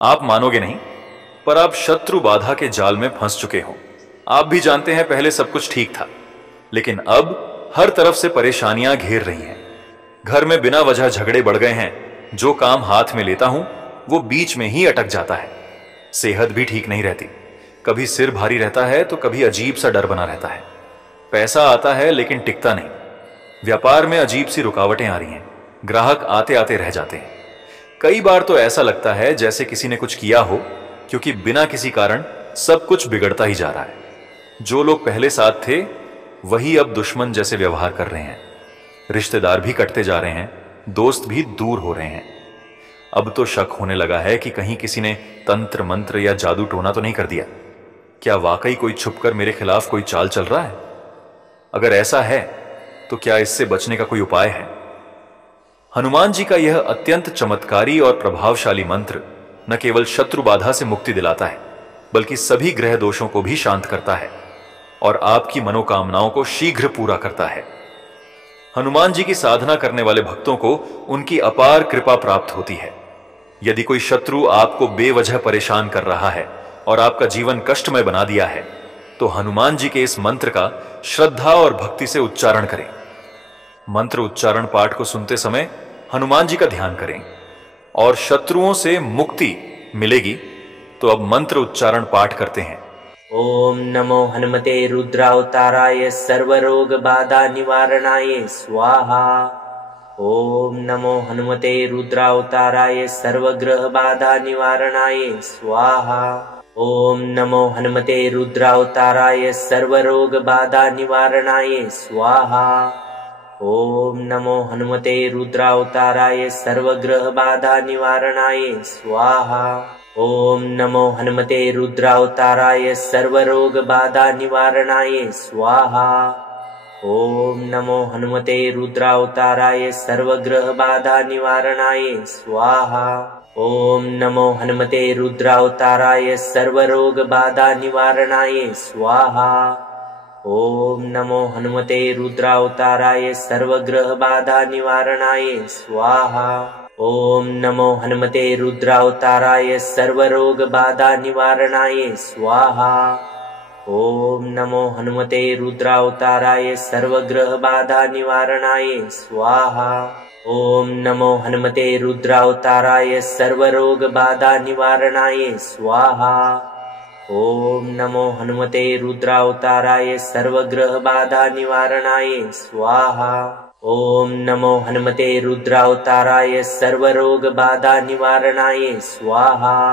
आप मानोगे नहीं, पर आप शत्रु बाधा के जाल में फंस चुके हो। आप भी जानते हैं पहले सब कुछ ठीक था, लेकिन अब हर तरफ से परेशानियां घेर रही हैं। घर में बिना वजह झगड़े बढ़ गए हैं। जो काम हाथ में लेता हूं वो बीच में ही अटक जाता है। सेहत भी ठीक नहीं रहती। कभी सिर भारी रहता है तो कभी अजीब सा डर बना रहता है। पैसा आता है लेकिन टिकता नहीं। व्यापार में अजीब सी रुकावटें आ रही हैं। ग्राहक आते आते रह जाते हैं। कई बार तो ऐसा लगता है जैसे किसी ने कुछ किया हो, क्योंकि बिना किसी कारण सब कुछ बिगड़ता ही जा रहा है। जो लोग पहले साथ थे वही अब दुश्मन जैसे व्यवहार कर रहे हैं। रिश्तेदार भी कटते जा रहे हैं, दोस्त भी दूर हो रहे हैं। अब तो शक होने लगा है कि कहीं किसी ने तंत्र मंत्र या जादू टोना तो नहीं कर दिया। क्या वाकई कोई छुपकर मेरे खिलाफ कोई चाल चल रहा है? अगर ऐसा है तो क्या इससे बचने का कोई उपाय है? हनुमान जी का यह अत्यंत चमत्कारी और प्रभावशाली मंत्र न केवल शत्रु बाधा से मुक्ति दिलाता है, बल्कि सभी ग्रह दोषों को भी शांत करता है और आपकी मनोकामनाओं को शीघ्र पूरा करता है। हनुमान जी की साधना करने वाले भक्तों को उनकी अपार कृपा प्राप्त होती है। यदि कोई शत्रु आपको बेवजह परेशान कर रहा है और आपका जीवन कष्टमय बना दिया है, तो हनुमान जी के इस मंत्र का श्रद्धा और भक्ति से उच्चारण करें। मंत्र उच्चारण पाठ को सुनते समय हनुमान जी का ध्यान करें और शत्रुओं से मुक्ति मिलेगी। तो अब मंत्र उच्चारण पाठ करते हैं। ओम नमो हनुमते रुद्रावताराय सर्वरोग बाधा निवारणाय स्वाहा। ओम नमो हनुमते रुद्रावताराय सर्वग्रह बाधा निवारणाय स्वाहा। ओम नमो हनुमते रुद्रावताराय सर्वरोग बाधा निवारणाय स्वाहा। ओम नमो हनुमते रुद्रावताराय सर्वग्रह बाधा निवारणाय स्वाहा। ओम नमो हनुमते रुद्रावताराय सर्वरोग बाधा निवारणाय स्वाहा। ओम नमो हनुमते रुद्रावताराय सर्वग्रह बाधा निवारणाय स्वाहा। ओम नमो हनुमते रुद्रावताराय सर्वरोग बाधा निवारणाय स्वाहा। ओम नमो हनुमते रुद्रावताराय सर्वग्रह बाधा निवारणाय स्वाहा। ओम नमो हनुमते रुद्रावताराय सर्वरोग बाधा निवारणाय स्वाहा। ओम नमो हनुमते रुद्रावताराय सर्वग्रह बाधा निवारणाय स्वाहा। ओम नमो हनुमते रुद्रावताराय सर्वरोग बाधा निवारणाय स्वाहा। ओम नमो हनुमते रुद्रावताराय सर्वग्रह बाधा निवारणाय स्वाहा। ओम नमो हनुमते रुद्रावताराय सर्वरोग बाधा निवारणाय स्वाहा।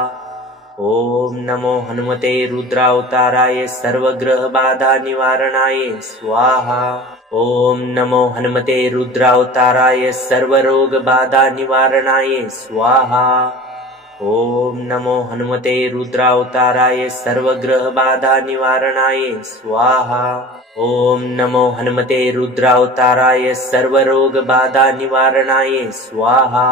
ओम नमो हनुमते रुद्रावताराय सर्वग्रह बाधा निवारणाय स्वाहा। ओम नमो हनुमते रुद्रावताराय सर्वरोग बाधा निवारणाय स्वाहा। ओम नमो हनुमते रुद्रावताराय सर्वग्रह बाधा निवारणाय स्वाहा। ओम नमो हनुमते रुद्रावताराय सर्वरोग बाधा निवारणाय स्वाहा।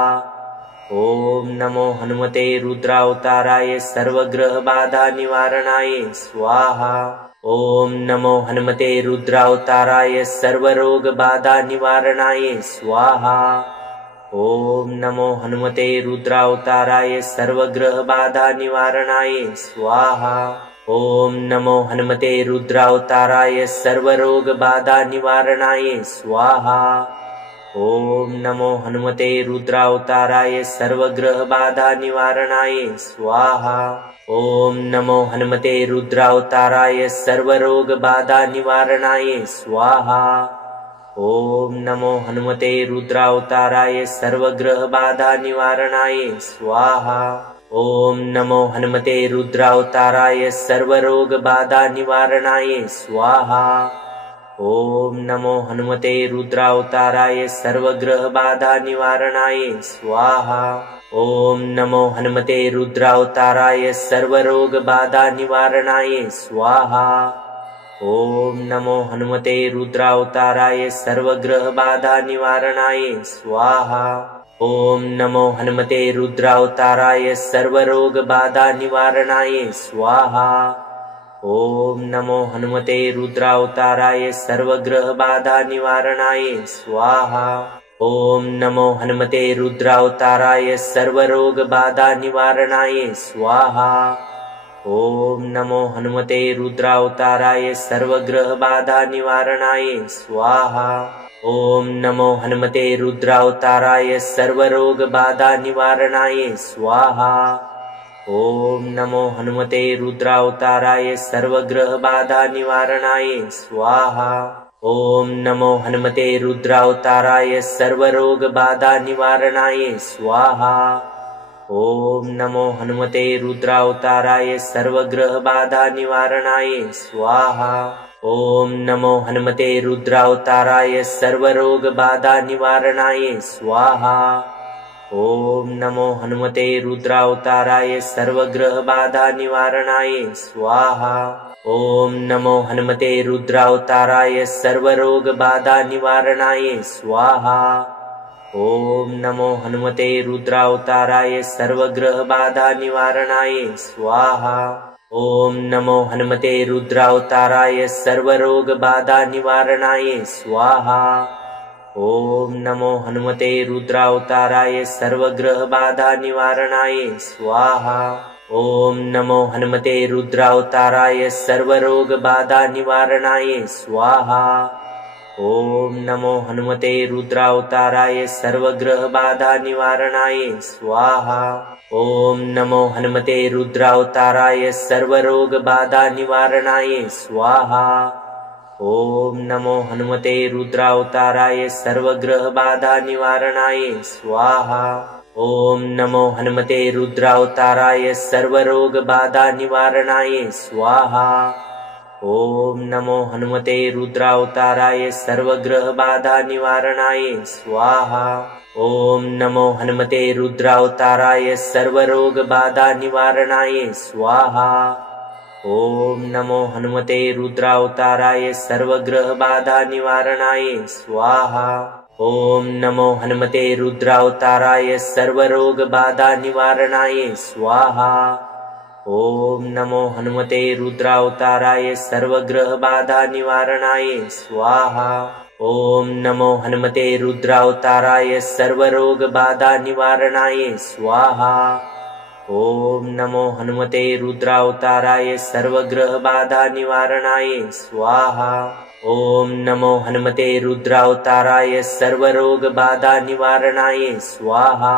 ओम नमो हनुमते रुद्रावताराय सर्वग्रह बाधा निवारणाय स्वाहा। ओम नमो हनुमते रुद्रावताराय सर्वरोग बाधा निवारणाय स्वाहा। ओम नमो हनुमते रुद्रावताराय सर्वग्रह बाधा निवारणाय स्वाहा। ओम नमो हनुमते रुद्रावताराय सर्वरोग बाधा निवारणाय स्वाहा। ओम नमो हनुमते रुद्रावताराय सर्वग्रह बाधा निवारणाय स्वाहा। ओम नमो हनुमते रुद्रावताराय सर्वरोग बाधा निवारणाय स्वाहा। ओम नमो हनुमते रुद्रावताराय सर्वग्रह बाधा निवारणाय स्वाहा। ओम नमो हनुमते रुद्रावताराय सर्वरोग बाधा निवारणाय स्वाहा। ओम नमो हनुमते रुद्रावताराय सर्वग्रह बाधा निवारणाय स्वाहा। ओम नमो हनुमते रुद्रावताराय सर्वरोग बाधा निवारणाय स्वाहा। ओम नमो हनुमते रुद्रावताराय सर्वग्रह बाधा निवारणाय स्वाहा। ओम नमो हनुमते रुद्रावताराय सर्वरोग बाधा निवारणाय स्वाहा। ओम नमो हनुमते रुद्रावताराय सर्वग्रह बाधा निवारणाय स्वाहा। ॐ नमो हनुमते रुद्रावताराय सर्वरोगबाधानिवारणाय स्वाहा। ॐ नमो हनुमते रुद्रावताराय सर्वग्रहबाधानिवारणाय स्वाहा। ॐ नमो हनुमते रुद्रावताराय सर्वरोगबाधानिवारणाय स्वाहा। ॐ नमो हनुमते रुद्रावताराय सर्वग्रहबाधानिवारणाय स्वाहा। ॐ नमो हनुमते रुद्रावताराय सर्वरोगबाधानिवारणाय स्वाहा। ॐ नमो हनुमते रुद्रावताराय सर्वग्रहबाधानिवारणाय स्वाहा। ॐ नमो हनुमते रुद्रावताराय सर्वरोगबाधानिवारणाय स्वाहा। ॐ नमो हनुमते रुद्रावताराय सर्वग्रहबाधानिवारणाय स्वाहा। ॐ नमो हनुमते रुद्रावताराय सर्वरोगबाधानिवारणाय स्वाहा। ॐ नमो हनुमते रुद्रावताराय सर्वग्रहबाधानिवारणाय स्वाहा। ॐ नमो हनुमते रुद्रावताराय सर्वरोगबाधानिवारणाय स्वाहा। ॐ नमो हनुमते रुद्रावताराय सर्वग्रहबाधानिवारणाय स्वाहा। ॐ नमो हनुमते रुद्रावताराय सर्वरोगबाधानिवारणाय स्वाहा। ॐ नमो हनुमते रुद्रावताराय सर्वग्रहबाधानिवारणाय स्वाहा। ॐ नमो हनुमते रुद्रावताराय सर्वरोगबाधानिवारणाय स्वाहा। ॐ नमो हनुमते रुद्रावताराय सर्वग्रहबाधानिवारणाय स्वाहा। ॐ नमो हनुमते रुद्रावताराय सर्वरोगबाधानिवारणाय स्वाहा। ॐ नमो हनुमते रुद्रावताराय सर्वग्रहबाधानिवारणाय स्वाहा। ॐ नमो हनुमते रुद्रावताराय सर्वरोगबाधानिवारणाय स्वाहा। ॐ नमो हनुमते रुद्रावताराय सर्वग्रहबाधानिवारणाय स्वाहा। ॐ नमो हनुमते रुद्रावताराय सर्वरोगबाधानिवारणाय स्वाहा। ॐ नमो हनुमते रुद्रावताराय सर्वग्रहबाधानिवारणाय स्वाहा। ॐ नमो हनुमते रुद्रावताराय सर्वरोगबाधानिवारणाय स्वाहा। ॐ नमो हनुमते रुद्रावताराय सर्वग्रहबाधानिवारणाय स्वाहा। ॐ नमो हनुमते रुद्रावताराय सर्वरोगबाधानिवारणाय स्वाहा।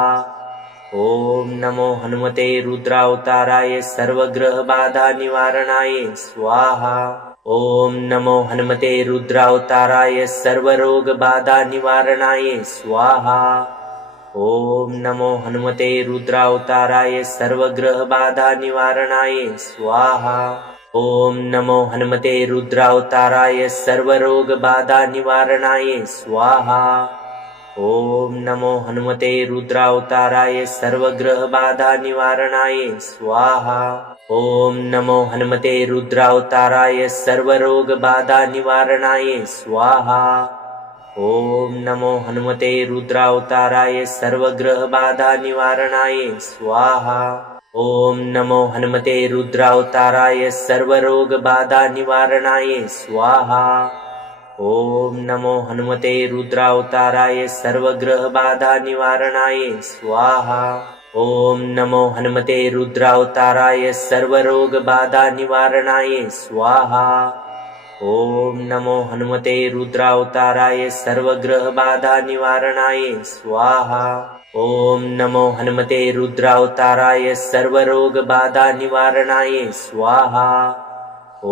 ॐ नमो हनुमते रुद्रावताराय सर्वग्रहबाधानिवारणाय स्वाहा। ॐ नमो हनुमते रुद्रावताराय सर्वरोगबाधानिवारणाय स्वाहा। ॐ नमो हनुमते रुद्रावताराय सर्वग्रहबाधानिवारणाय स्वाहा। ॐ नमो हनुमते रुद्रावताराय सर्वरोगबाधानिवारणाय स्वाहा। ॐ नमो हनुमते रुद्रावताराय सर्वग्रहबाधानिवारणाय स्वाहा। ॐ नमो हनुमते रुद्रावताराय सर्वरोगबाधानिवारणाय स्वाहा। ॐ नमो हनुमते रुद्रावताराय सर्वग्रहबाधानिवारणाय स्वाहा। ॐ नमो हनुमते रुद्रावताराय सर्वरोगबाधानिवारणाय स्वाहा। ॐ नमो हनुमते रुद्रावताराय सर्वग्रहबाधानिवारणाय स्वाहा। ॐ नमो हनुमते रुद्रावताराय सर्वरोगबाधानिवारणाय स्वाहा। ॐ नमो हनुमते रुद्रावताराय सर्वग्रहबाधानिवारणाय स्वाहा। ॐ नमो हनुमते रुद्रावताराय सर्वरोगबाधानिवारणाय स्वाहा। ॐ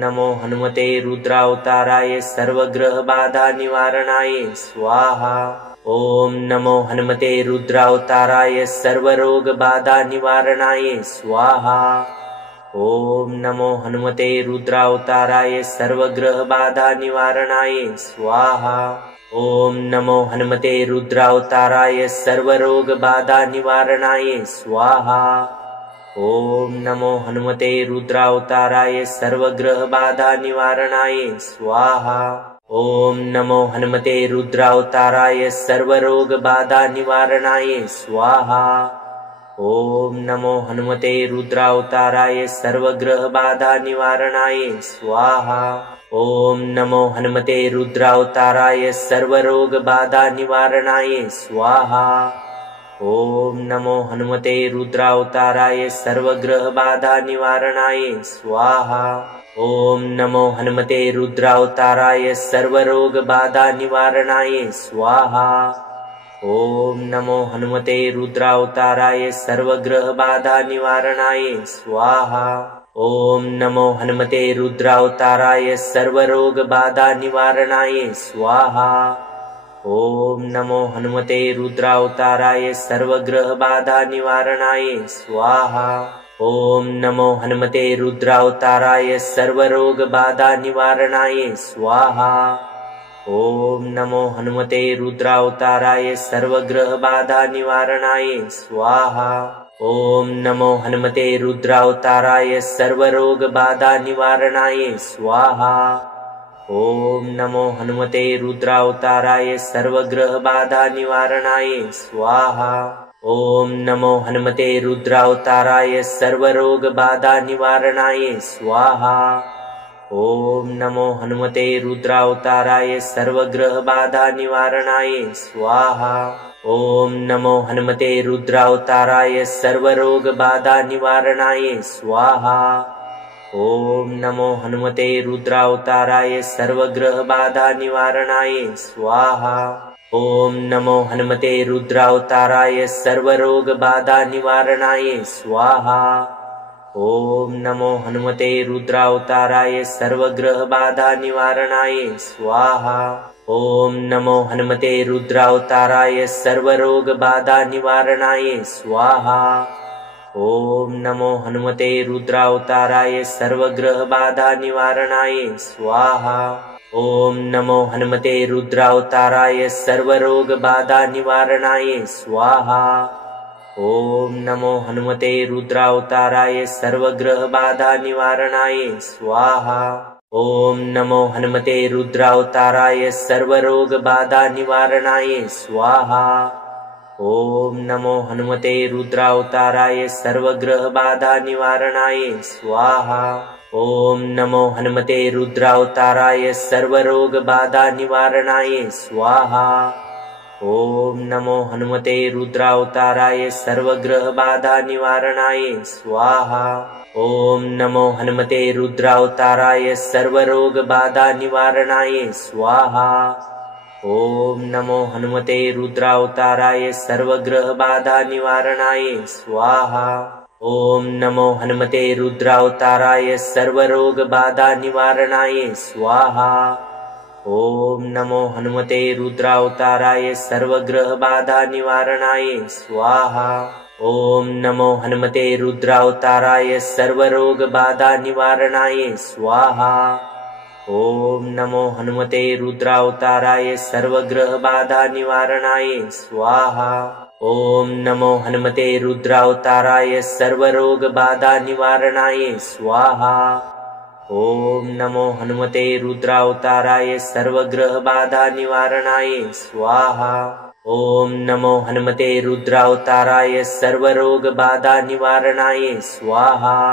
नमो हनुमते रुद्रावताराय सर्वग्रहबाधानिवारणाय स्वाहा। ॐ नमो हनुमते रुद्रावताराय सर्वरोगबाधानिवारणाय स्वाहा। ॐ नमो हनुमते रुद्रावताराय सर्वग्रहबाधानिवारणाय स्वाहा। ॐ नमो हनुमते रुद्रावताराय सर्वरोगबाधानिवारणाय स्वाहा। ॐ नमो हनुमते रुद्रावताराय सर्वग्रहबाधानिवारणाय स्वाहा। ॐ नमो हनुमते रुद्रावताराय सर्वरोगबाधानिवारणाय स्वाहा। ॐ नमो हनुमते रुद्रावताराय सर्वग्रहबाधा निवारणाय स्वाहा। ॐ नमो हनुमते रुद्रावताराय सर्वरोगबाधा निवारणाय स्वाहा। ॐ नमो हनुमते रुद्रावताराय सर्वग्रहबाधा निवारणाय स्वाहा। ॐ नमो हनुमते रुद्रावताराय सर्वरोगबाधा निवारणाय स्वाहा। ॐ नमो हनुमते रुद्रावताराय सर्वग्रहबाधा निवारणाय स्वाहा। ॐ नमो हनुमते रुद्रावताराय सर्वरोगबाधा निवारणाय स्वाहा। ॐ नमो हनुमते रुद्रावताराय सर्वग्रहबाधा निवारणाय स्वाहा। ॐ नमो हनुमते रुद्रावताराय सर्वरोगबाधा निवारणाय स्वाहा। ॐ नमो हनुमते रुद्रावताराय सर्वग्रहबाधा निवारणाय स्वाहा। ॐ नमो हनुमते रुद्रावताराय सर्वरोगबाधा निवारणाय स्वाहा। ॐ नमो हनुमते रुद्रावताराय सर्वग्रहबाधा निवारणाय स्वाहा। ॐ नमो हनुमते रुद्रावताराय सर्वरोगबाधा निवारणाय स्वाहा। ॐ नमो हनुमते रुद्रावताराय सर्वग्रहबाधा निवारणाय स्वाहा। ॐ नमो हनुमते रुद्रावताराय सर्वरोगबाधा निवारणाय स्वाहा। ॐ नमो हनुमते रुद्रावताराय सर्वग्रहबाधा निवारणाय स्वाहा। ॐ नमो हनुमते रुद्रावताराय सर्वरोगबाधा निवारणाय स्वाहा। ॐ नमो हनुमते रुद्रावताराय सर्वग्रहबाधा निवारणाय स्वाहा। ॐ नमो हनुमते रुद्रावताराय सर्वरोगबाधा निवारणाय स्वाहा। ॐ नमो हनुमते रुद्रावताराय सर्वग्रहबाधा निवारणाय स्वाहा। ॐ नमो हनुमते रुद्रावताराय सर्वरोगबाधा निवारणाय स्वाहा। ॐ नमो हनुमते रुद्रावताराय सर्वग्रहबाधा निवारणाय स्वाहा। ॐ नमो हनुमते रुद्रावताराय सर्वरोगबाधा निवारणाय स्वाहा। ॐ नमो हनुमते रुद्रावताराय सर्वग्रहबाधा निवारणाय स्वाहा। ॐ नमो हनुमते रुद्रावताराय सर्वरोगबाधा निवारणाय स्वाहा। ॐ नमो हनुमते रुद्रावताराय सर्वग्रहबाधा निवारणाय स्वाहा। ॐ नमो हनुमते रुद्रावताराय सर्वरोगबाधा निवारणाय स्वाहा। ॐ नमो हनुमते रुद्रावताराय सर्वग्रहबाधा निवारणाय स्वाहा। ॐ नमो हनुमते रुद्रावताराय सर्वरोगबाधा निवारणाय स्वाहा। ॐ नमो हनुमते रुद्रावताराय सर्वग्रहबाधा निवारणाय स्वाहा। ॐ नमो हनुमते रुद्रावताराय सर्वरोगबाधा निवारणाय स्वाहा। ॐ नमो हनुमते रुद्रावताराय सर्वग्रहबाधा निवारणाय स्वाहा। ॐ नमो हनुमते रुद्रावताराय सर्वरोगबाधा निवारणाय स्वाहा। ॐ नमो हनुमते रुद्रावताराय सर्वग्रहबाधा निवारणाय स्वाहा। ॐ नमो हनुमते रुद्रावताराय सर्वरोगबाधा निवारणाय स्वाहा।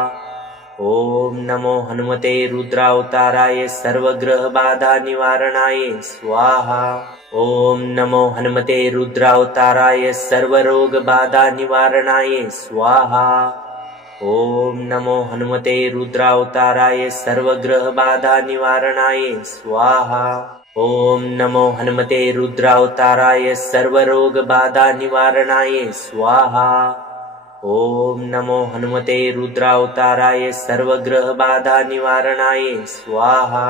ॐ नमो हनुमते रुद्रावताराय सर्वग्रहबाधा निवारणाय स्वाहा। ॐ नमो हनुमते रुद्रावताराय सर्वरोगबाधा निवारणाय स्वाहा। ॐ नमो हनुमते रुद्रावताराय सर्वग्रहबाधा निवारणाय स्वाहा। ॐ नमो हनुमते रुद्रावताराय सर्वरोगबाधा निवारणाय स्वाहा। ॐ नमो हनुमते रुद्रावताराय सर्वग्रहबाधा निवारणाय स्वाहा।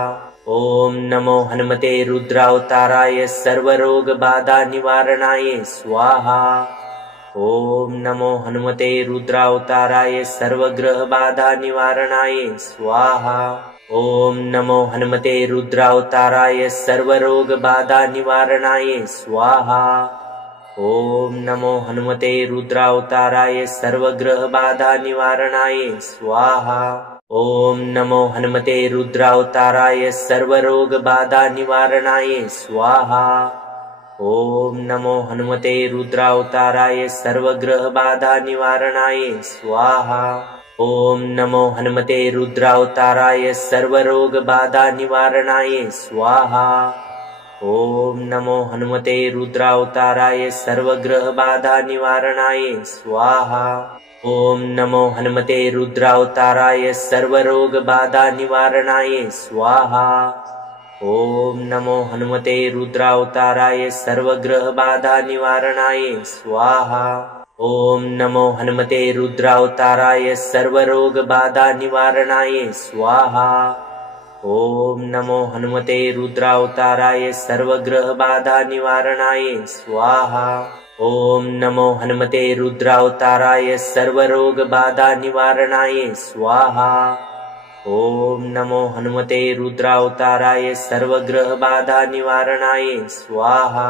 ॐ नमो हनुमते रुद्रावताराय सर्वरोगबाधा निवारणाय स्वाहा। ॐ नमो हनुमते रुद्रावताराय सर्वग्रहबाधा निवारणाय स्वाहा। ॐ नमो हनुमते रुद्रावताराय सर्वरोगबाधा निवारणाय स्वाहा। ॐ नमो हनुमते रुद्रावताराय सर्वग्रहबाधा निवारणाय स्वाहा। ॐ नमो हनुमते रुद्रावताराय सर्वरोगबाधा निवारणाय स्वाहा। ॐ नमो हनुमते रुद्रावताराय सर्वग्रहबाधा निवारणाय स्वाहा। ॐ नमो हनुमते रुद्रावताराय सर्वरोगबाधा निवारणाय स्वाहा। ॐ नमो हनुमते रुद्रावताराय सर्वग्रहबाधा निवारणाय स्वाहा। ॐ नमो हनुमते रुद्रावताराय सर्वरोगबाधा निवारणाय स्वाहा। ॐ नमो हनुमते रुद्रावताराय सर्वग्रहबाधा निवारणाय स्वाहा। ॐ नमो हनुमते रुद्रावताराय सर्वरोगबाधा निवारणाय स्वाहा। ॐ नमो हनुमते रुद्रावताराय सर्वग्रहबाधा निवारणाय स्वाहा। ॐ नमो हनुमते रुद्रावताराय सर्वरोगबाधा निवारणाय स्वाहा। ॐ नमो हनुमते रुद्रावताराय सर्वग्रहबाधा निवारणाय स्वाहा।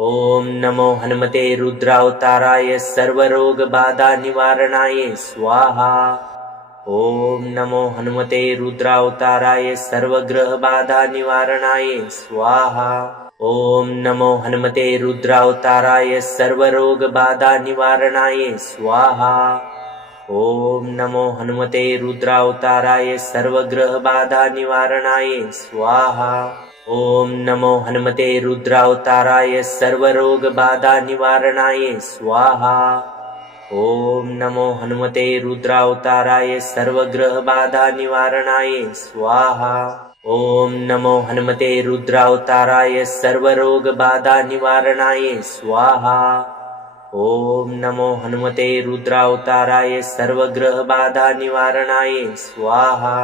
ॐ नमो हनुमते रुद्रावताराय सर्वरोगबाधा निवारणाय स्वाहा। ॐ नमो हनुमते रुद्रावताराय सर्वग्रहबाधा निवारणाय स्वाहा। ॐ नमो हनुमते रुद्रावताराय सर्वरोगबाधा निवारणाय स्वाहा। ॐ नमो हनुमते रुद्रावताराय सर्वग्रहबाधा निवारणाय स्वाहा। ॐ नमो हनुमते रुद्रावताराय सर्वरोगबाधा निवारणाय स्वाहा। ॐ नमो हनुमते रुद्रावताराय सर्वग्रहबाधा निवारणाय स्वाहा। ॐ नमो हनुमते रुद्रावताराय सर्वरोगबाधा निवारणाय स्वाहा। ॐ नमो हनुमते रुद्रावताराय सर्वग्रहबाधा निवारणाय स्वाहा।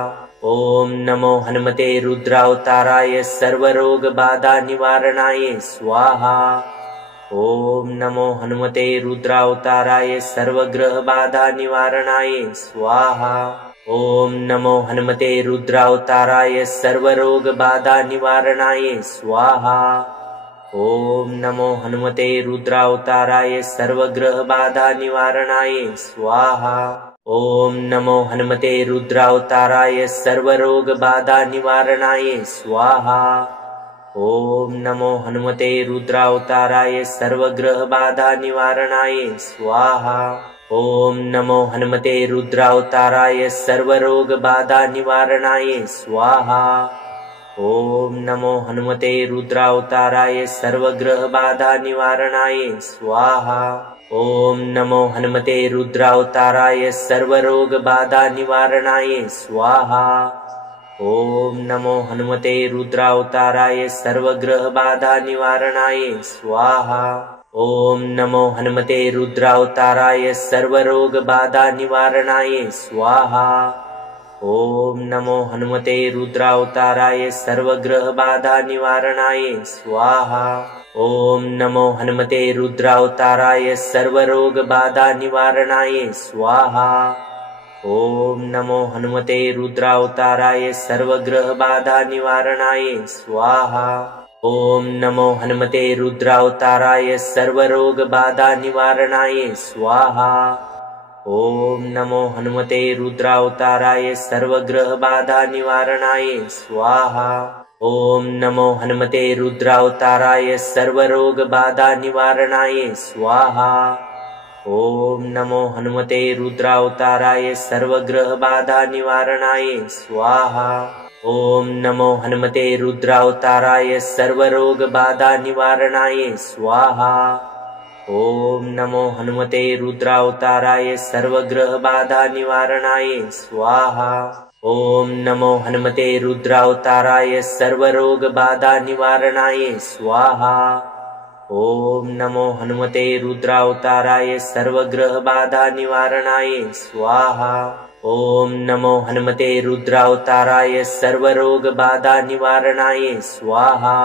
ॐ नमो हनुमते रुद्रावताराय सर्वरोगबाधा निवारणाय स्वाहा। ॐ नमो हनुमते रुद्रावताराय सर्वग्रहबाधा निवारणाय स्वाहा। ॐ नमो हनुमते रुद्रावताराय सर्वरोगबाधा निवारणाय स्वाहा। ॐ नमो हनुमते रुद्रावताराय सर्वग्रहबाधा निवारणाय स्वाहा। ॐ नमो हनुमते रुद्रावताराय सर्वरोगबाधा निवारणाय स्वाहा। ॐ नमो हनुमते रुद्रावताराय सर्वग्रहबाधा निवारणाय स्वाहा। ॐ नमो हनुमते रुद्रावताराय सर्वरोगबाधा निवारणाय स्वाहा। ॐ नमो हनुमते रुद्रावताराय सर्वग्रहबाधा निवारणाय स्वाहा। ॐ नमो हनुमते रुद्रावताराय सर्वरोगबाधा निवारणाय स्वाहा। ॐ नमो हनुमते रुद्रावताराय सर्वग्रहबाधा निवारणाय स्वाहा। ॐ नमो हनुमते रुद्रावताराय सर्वरोगबाधा निवारणाय स्वाहा। ॐ नमो हनुमते रुद्रावताराय सर्वग्रहबाधा निवारणाय स्वाहा। ॐ नमो हनुमते रुद्रावताराय सर्वरोगबाधा निवारणाय स्वाहा। ॐ नमो हनुमते रुद्रावताराय सर्वग्रहबाधा निवारणाय स्वाहा। ॐ नमो हनुमते रुद्रावताराय सर्वरोगबाधा निवारणाय स्वाहा। ॐ नमो हनुमते रुद्रावताराय सर्वग्रहबाधा निवारणाय स्वाहा। ॐ नमो हनुमते रुद्रावताराय सर्वरोगबाधा निवारणाय स्वाहा। ॐ नमो हनुमते रुद्रावताराय सर्वग्रहबाधा निवारणाय स्वाहा। ॐ नमो हनुमते रुद्रावताराय सर्वरोगबाधा निवारणाय स्वाहा। ॐ नमो हनुमते रुद्रावताराय सर्वग्रहबाधा निवारणाय स्वाहा। ॐ नमो हनुमते रुद्रावताराय सर्वरोगबाधा निवारणाय स्वाहा। ॐ नमो हनुमते रुद्रावताराय सर्वग्रहबाधा निवारणाय स्वाहा। ॐ नमो हनुमते रुद्रावताराय सर्वरोगबाधा निवारणाय स्वाहा।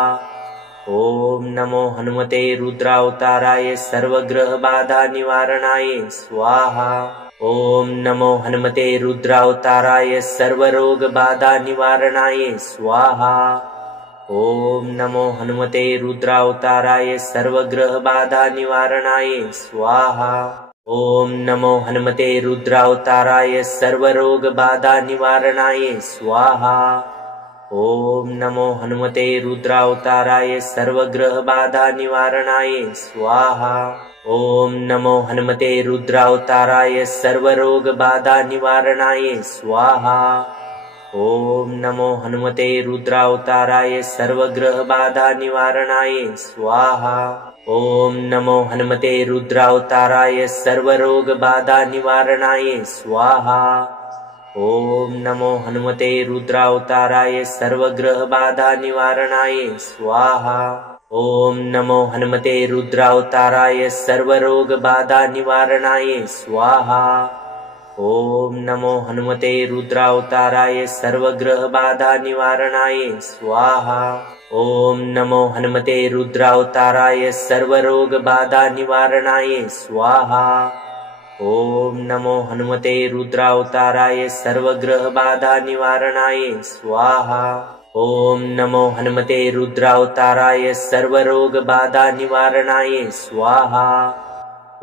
ॐ नमो हनुमते रुद्रावताराय सर्वग्रहबाधा निवारणाय स्वाहा। ॐ नमो हनुमते रुद्रावताराय सर्वरोगबाधा निवारणाय स्वाहा। ॐ नमो हनुमते रुद्रावताराय सर्वग्रहबाधा निवारणाय स्वाहा। ॐ नमो हनुमते रुद्रावताराय सर्वरोगबाधा निवारणाय स्वाहा। ॐ नमो हनुमते रुद्रावताराय सर्वग्रहबाधानिवारणाय स्वाहा। ॐ नमो हनुमते रुद्रावताराय सर्वरोगबाधानिवारणाय स्वाहा। ॐ नमो हनुमते रुद्रावताराय सर्वग्रहबाधानिवारणाय स्वाहा। ॐ नमो हनुमते रुद्रावताराय सर्वरोगबाधानिवारणाय स्वाहा। ॐ नमो हनुमते रुद्रावताराय सर्वग्रहबाधानिवारणाय स्वाहा। ॐ नमो हनुमते रुद्रावताराय सर्वरोगबाधानिवारणाय स्वाहा। ॐ नमो हनुमते रुद्रावताराय सर्वग्रहबाधानिवारणाय स्वाहा। ॐ नमो हनुमते रुद्रावताराय सर्वरोगबाधानिवारणाय स्वाहा। ॐ नमो हनुमते रुद्रावताराय सर्वग्रहबाधानिवारणाय स्वाहा। ॐ नमो हनुमते रुद्रावताराय सर्वरोगबाधानिवारणाय स्वाहा।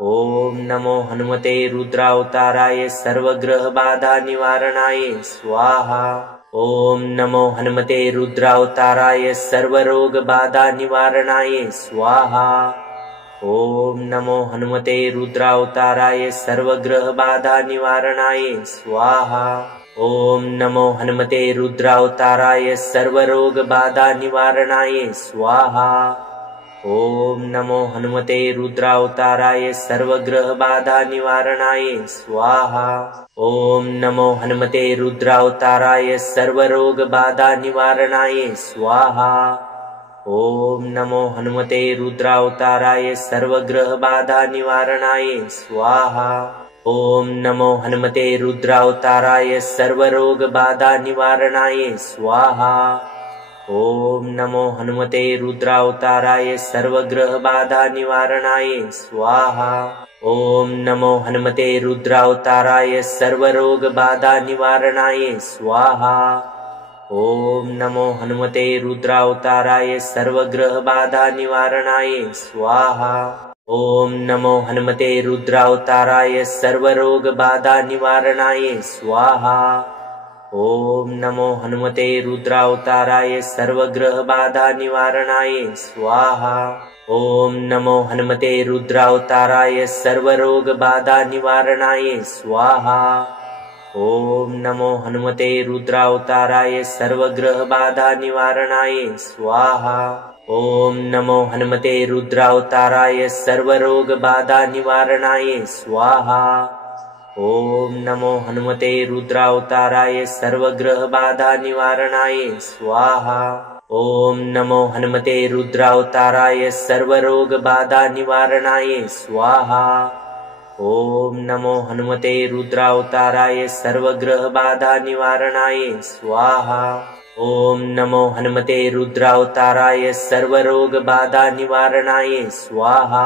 ॐ नमो हनुमते रुद्रावताराय सर्वग्रहबाधानिवारणाय स्वाहा। ॐ नमो हनुमते रुद्रावताराय सर्वरोगबाधानिवारणाय स्वाहा। ॐ नमो हनुमते रुद्रावताराय सर्वग्रहबाधानिवारणाय स्वाहा। ॐ नमो हनुमते रुद्रावताराय सर्वरोगबाधानिवारणाय स्वाहा। ॐ नमो हनुमते रुद्रावताराय सर्वग्रहबाधानिवारणाय स्वाहा। ॐ नमो हनुमते रुद्रावताराय सर्वरोगबाधानिवारणाय स्वाहा। ॐ नमो हनुमते रुद्रावताराय सर्वग्रहबाधानिवारणाय स्वाहा। ॐ नमो हनुमते रुद्रावताराय सर्वरोगबाधानिवारणाय स्वाहा। ॐ नमो हनुमते रुद्रावताराय सर्वग्रहबाधानिवारणाय स्वाहा। ॐ नमो हनुमते रुद्रावताराय सर्वरोगबाधानिवारणाय स्वाहा। ॐ नमो हनुमते रुद्रावताराय सर्वग्रहबाधानिवारणाय स्वाहा। ॐ नमो हनुमते रुद्रावताराय सर्वरोगबाधानिवारणाय स्वाहा। ॐ नमो हनुमते रुद्रावताराय सर्वग्रहबाधानिवारणाय स्वाहा। ॐ नमो हनुमते रुद्रावताराय सर्वरोगबाधानिवारणाय स्वाहा। ॐ नमो हनुमते रुद्रावताराय सर्वग्रहबाधानिवारणाय स्वाहा। ॐ नमो हनुमते रुद्रावताराय सर्वरोगबाधानिवारणाय स्वाहा। ॐ नमो हनुमते रुद्रावताराय सर्वग्रहबाधानिवारणाय स्वाहा। ॐ नमो हनुमते रुद्रावताराय सर्वरोगबाधानिवारणाय स्वाहा। ॐ नमो हनुमते रुद्रावताराय सर्वग्रहबाधानिवारणाय स्वाहा। ॐ नमो हनुमते रुद्रावताराय सर्वरोगबाधानिवारणाय स्वाहा।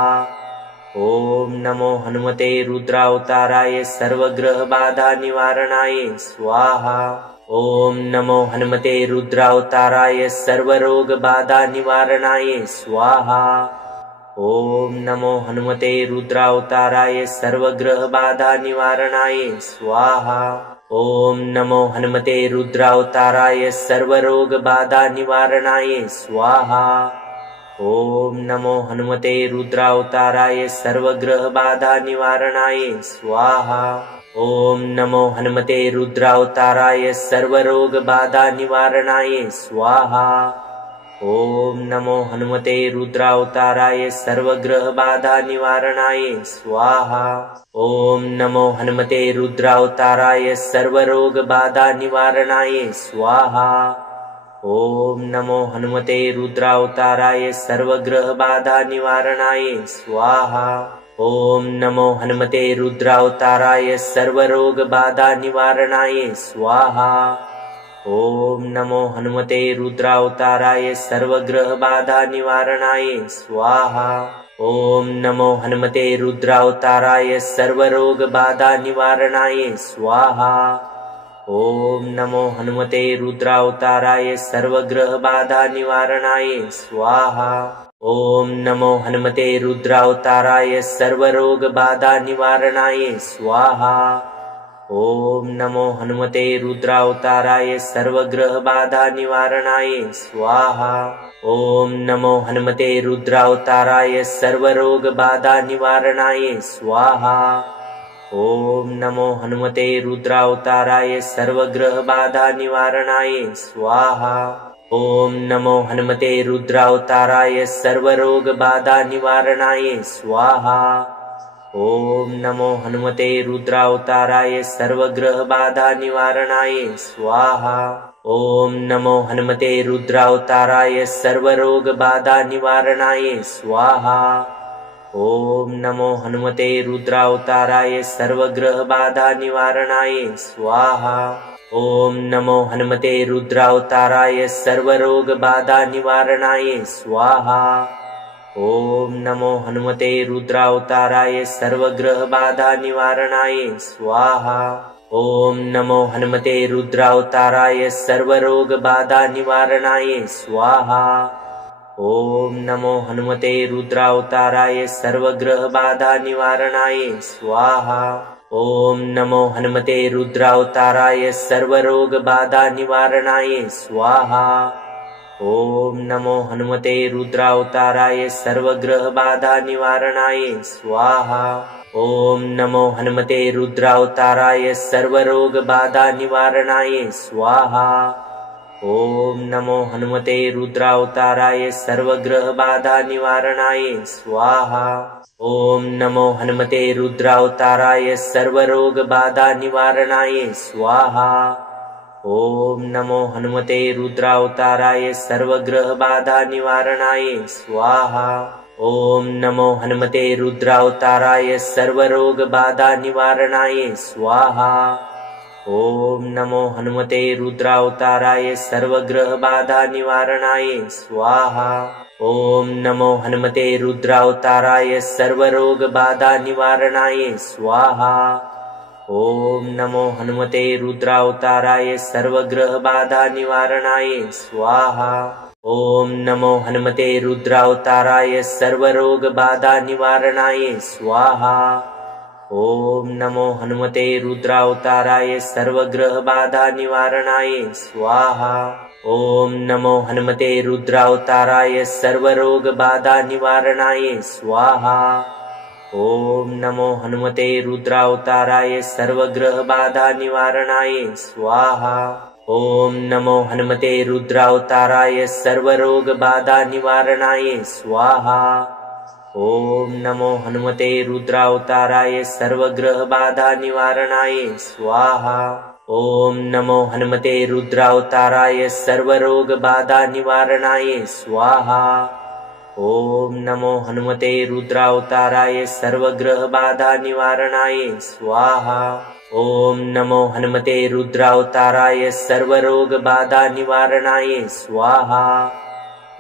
ॐ नमो हनुमते रुद्रावताराय सर्वग्रहबाधानिवारणाय स्वाहा। ॐ नमो हनुमते रुद्रावताराय सर्वरोगबाधानिवारणाय स्वाहा। ॐ नमो हनुमते रुद्रावताराय सर्वग्रहबाधानिवारणाय स्वाहा। ॐ नमो हनुमते रुद्रावताराय सर्वरोगबाधानिवारणाय स्वाहा। ॐ नमो हनुमते रुद्रावताराय सर्वग्रहबाधानिवारणाय स्वाहा। ॐ नमो हनुमते रुद्रावताराय सर्वरोगबाधानिवारणाय स्वाहा। ॐ नमो हनुमते रुद्रावताराय सर्वग्रहबाधानिवारणाय स्वाहा। ॐ नमो हनुमते रुद्रावताराय सर्वरोगबाधानिवारणाय स्वाहा। ॐ नमो हनुमते रुद्रावताराय सर्वग्रहबाधानिवारणाय स्वाहा। ॐ नमो हनुमते रुद्रावताराय सर्वरोगबाधानिवारणाय स्वाहा। ॐ नमो हनुमते रुद्रावताराय सर्वग्रहबाधानिवारणाय स्वाहा। ॐ नमो हनुमते रुद्रावताराय सर्वरोगबाधानिवारणाय स्वाहा। ॐ नमो हनुमते रुद्रावताराय सर्वग्रहबाधानिवारणाय स्वाहा। ॐ नमो हनुमते रुद्रावताराय सर्वरोगबाधानिवारणाय स्वाहा। ओम नमो हनुमते रुद्रावताराय सर्वग्रह बाधा निवारणाय स्वाहा। ओम नमो हनुमते रुद्रावताराय सर्वरोग बाधा निवारणाय स्वाहा। ओम नमो हनुमते रुद्रावताराय सर्वग्रह बाधा निवारणाय स्वाहा। ओम नमो हनुमते रुद्रावताराय सर्वरोग बाधा निवारणाय स्वाहा। ओम नमो हनुमते रुद्रावताराय सर्वग्रह बाधा निवारणाय स्वाहा। ओम नमो हनुमते रुद्रावताराय सर्वरोग बाधा निवारणाय स्वाहा। ओम नमो हनुमते रुद्रावताराय सर्वग्रह बाधा निवारणाय स्वाहा। ओम नमो हनुमते रुद्रावताराय सर्वरोग बाधा निवारणाय स्वाहा। ओम नमो हनुमते रुद्रावताराय सर्वग्रह बाधा निवारणाय स्वाहा। ओम नमो हनुमते रुद्रावताराय सर्वरोग बाधा निवारणाय स्वाहा। ओम नमो हनुमते रुद्रावताराय सर्वग्रह बाधा निवारणाय स्वाहा। ओम नमो हनुमते रुद्रावताराय सर्वरोग बाधा निवारणाय स्वाहा। ओम नमो हनुमते रुद्रावताराय सर्वग्रह बाधा निवारणाय स्वाहा। ओम नमो हनुमते रुद्रावताराय सर्वरोग बाधा निवारणाय स्वाहा। ओम नमो हनुमते रुद्रावताराय सर्वग्रह बाधा निवारणाय स्वाहा। ओम नमो हनुमते रुद्रावताराय सर्वरोग बाधा निवारणाय स्वाहा। ओम नमो हनुमते रुद्रावताराय सर्वग्रह बाधा निवारणाय स्वाहा। ओम नमो हनुमते रुद्रावताराय सर्वरोग बाधा निवारणाय स्वाहा। ओम नमो हनुमते रुद्रावताराय सर्वग्रह बाधा निवारणाय स्वाहा। ओम नमो हनुमते रुद्रावताराय सर्वरोग बाधा निवारणाय स्वाहा। ओम नमो हनुमते रुद्रावताराय सर्वग्रह बाधा निवारणाय स्वाहा। ओम नमो हनुमते रुद्रावताराय सर्वरोग बाधा निवारणाय स्वाहा। ओम नमो हनुमते रुद्रावताराय सर्वग्रह बाधा निवारणाय स्वाहा। ओम नमो हनुमते रुद्रावताराय सर्वरोग बाधा निवारणाय स्वाहा। ओम नमो हनुमते रुद्रावताराय सर्वग्रह बाधा निवारणाय स्वाहा। ओम नमो हनुमते रुद्रावताराय सर्वरोग बाधा निवारणाय स्वाहा। ओम नमो हनुमते रुद्रावताराय सर्वग्रह बाधा निवारणाय स्वाहा। ओम नमो हनुमते रुद्रावताराय सर्वरोग बाधा निवारणाय स्वाहा। ओम नमो हनुमते रुद्रावताराय सर्वग्रह बाधा निवारणाय स्वाहा। ओम नमो हनुमते रुद्रावताराय सर्वरोग बाधा निवारणाय स्वाहा।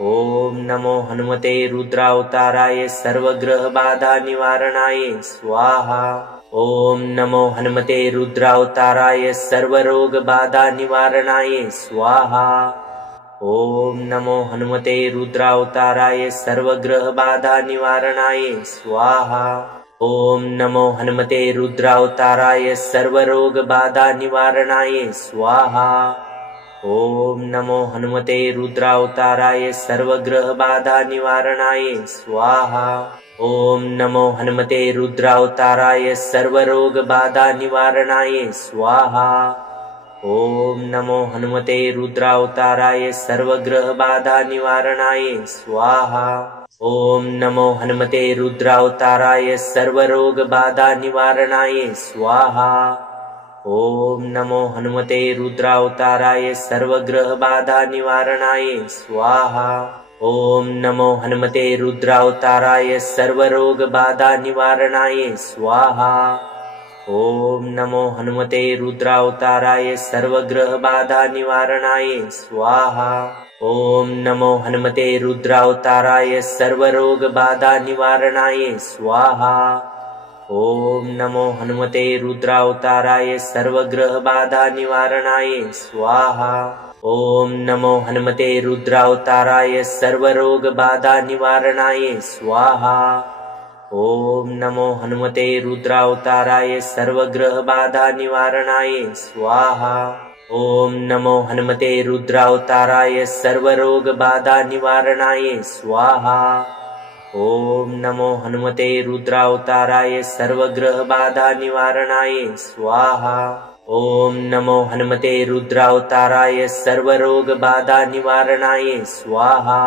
ओम नमो हनुमते रुद्रावताराय सर्वग्रह बाधा निवारणाय स्वाहा। ओम नमो हनुमते रुद्रावताराय सर्वरोग बाधा निवारणाय स्वाहा। ओम नमो हनुमते रुद्रावताराय सर्वग्रह बाधा निवारणाय स्वाहा। ओम नमो हनुमते रुद्रावताराय सर्वरोग बाधा निवारणाय स्वाहा। ओम नमो हनुमते रुद्रावताराय सर्वग्रह बाधा निवारणाय स्वाहा। ओम नमो हनुमते रुद्रावताराय सर्वरोग बाधा निवारणाय स्वाहा। ओम नमो हनुमते रुद्रावताराय सर्वग्रह बाधा निवारणाय स्वाहा। ओम नमो हनुमते रुद्रावताराय सर्वरोग बाधा निवारणाय स्वाहा। ओम नमो हनुमते रुद्रावताराय सर्वग्रह बाधा निवारणाय स्वाहा। ओम नमो हनुमते रुद्रावताराय सर्वरोग बाधा निवारणाय स्वाहा। ओम नमो हनुमते रुद्रावताराय सर्वग्रह बाधा निवारणाय स्वाहा। ओम नमो हनुमते रुद्रावताराय सर्वरोग बाधा निवारणाय स्वाहा। ओम नमो हनुमते रुद्रावताराय सर्वग्रह बाधा निवारणाय स्वाहा। ओम नमो हनुमते रुद्रावताराय सर्वरोग बाधा निवारणाय स्वाहा। ॐ नमो हनुमते रुद्रावताराय सर्वग्रहबाधा निवारणाय स्वाहा। ॐ नमो हनुमते रुद्रावताराय सर्वरोगबाधा निवारणाय स्वाहा। ॐ नमो हनुमते रुद्रावताराय सर्वग्रहबाधा निवारणाय स्वाहा। ॐ नमो हनुमते रुद्रावताराय सर्वरोगबाधा निवारणाय स्वाहा।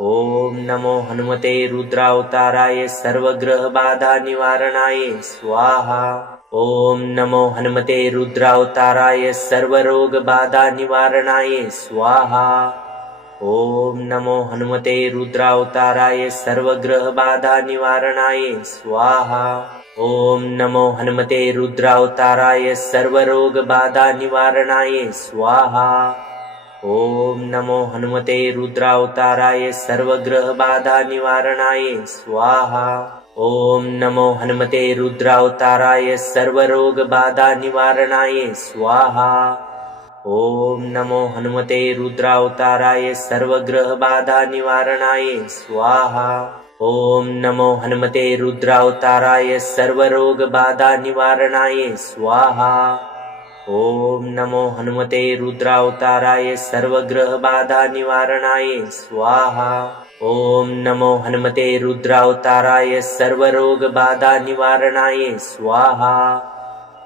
ॐ नमो हनुमते रुद्रावताराय सर्वग्रहबाधा निवारणाय स्वाहा। ॐ नमो हनुमते रुद्रावताराय सर्वरोगबाधा निवारणाय स्वाहा। ॐ नमो हनुमते रुद्रावताराय सर्वग्रहबाधा निवारणाय स्वाहा। ॐ नमो हनुमते रुद्रावताराय सर्वरोगबाधा निवारणाय स्वाहा। ॐ नमो हनुमते रुद्रावताराय सर्वग्रहबाधा निवारणाय स्वाहा। ॐ नमो हनुमते रुद्रावताराय सर्वरोगबाधा निवारणाय स्वाहा। ॐ नमो हनुमते रुद्रावताराय सर्वग्रहबाधा निवारणाय स्वाहा। ॐ नमो हनुमते रुद्रावताराय सर्वरोगबाधा निवारणाय स्वाहा। ॐ नमो हनुमते रुद्रावताराय सर्वग्रहबाधा निवारणाय स्वाहा। ॐ नमो हनुमते रुद्रावताराय सर्वरोगबाधा निवारणाय स्वाहा।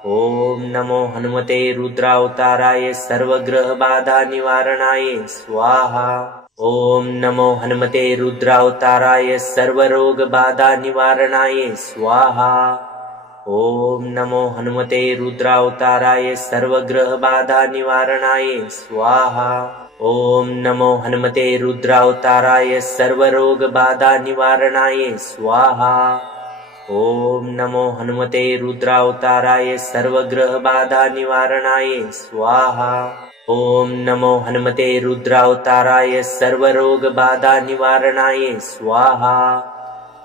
ॐ नमो हनुमते रुद्रावताराय सर्वग्रहबाधा निवारणाय स्वाहा। ॐ नमो हनुमते रुद्रावताराय सर्वरोगबाधा निवारणाय स्वाहा। ॐ नमो हनुमते रुद्रावताराय सर्वग्रहबाधा निवारणाय स्वाहा। ॐ नमो हनुमते रुद्रावताराय सर्वरोगबाधा निवारणाय स्वाहा। ॐ नमो हनुमते रुद्रावताराय सर्वग्रहबाधा निवारणाय स्वाहा। ॐ नमो हनुमते रुद्रावताराय सर्वरोगबाधा निवारणाय स्वाहा।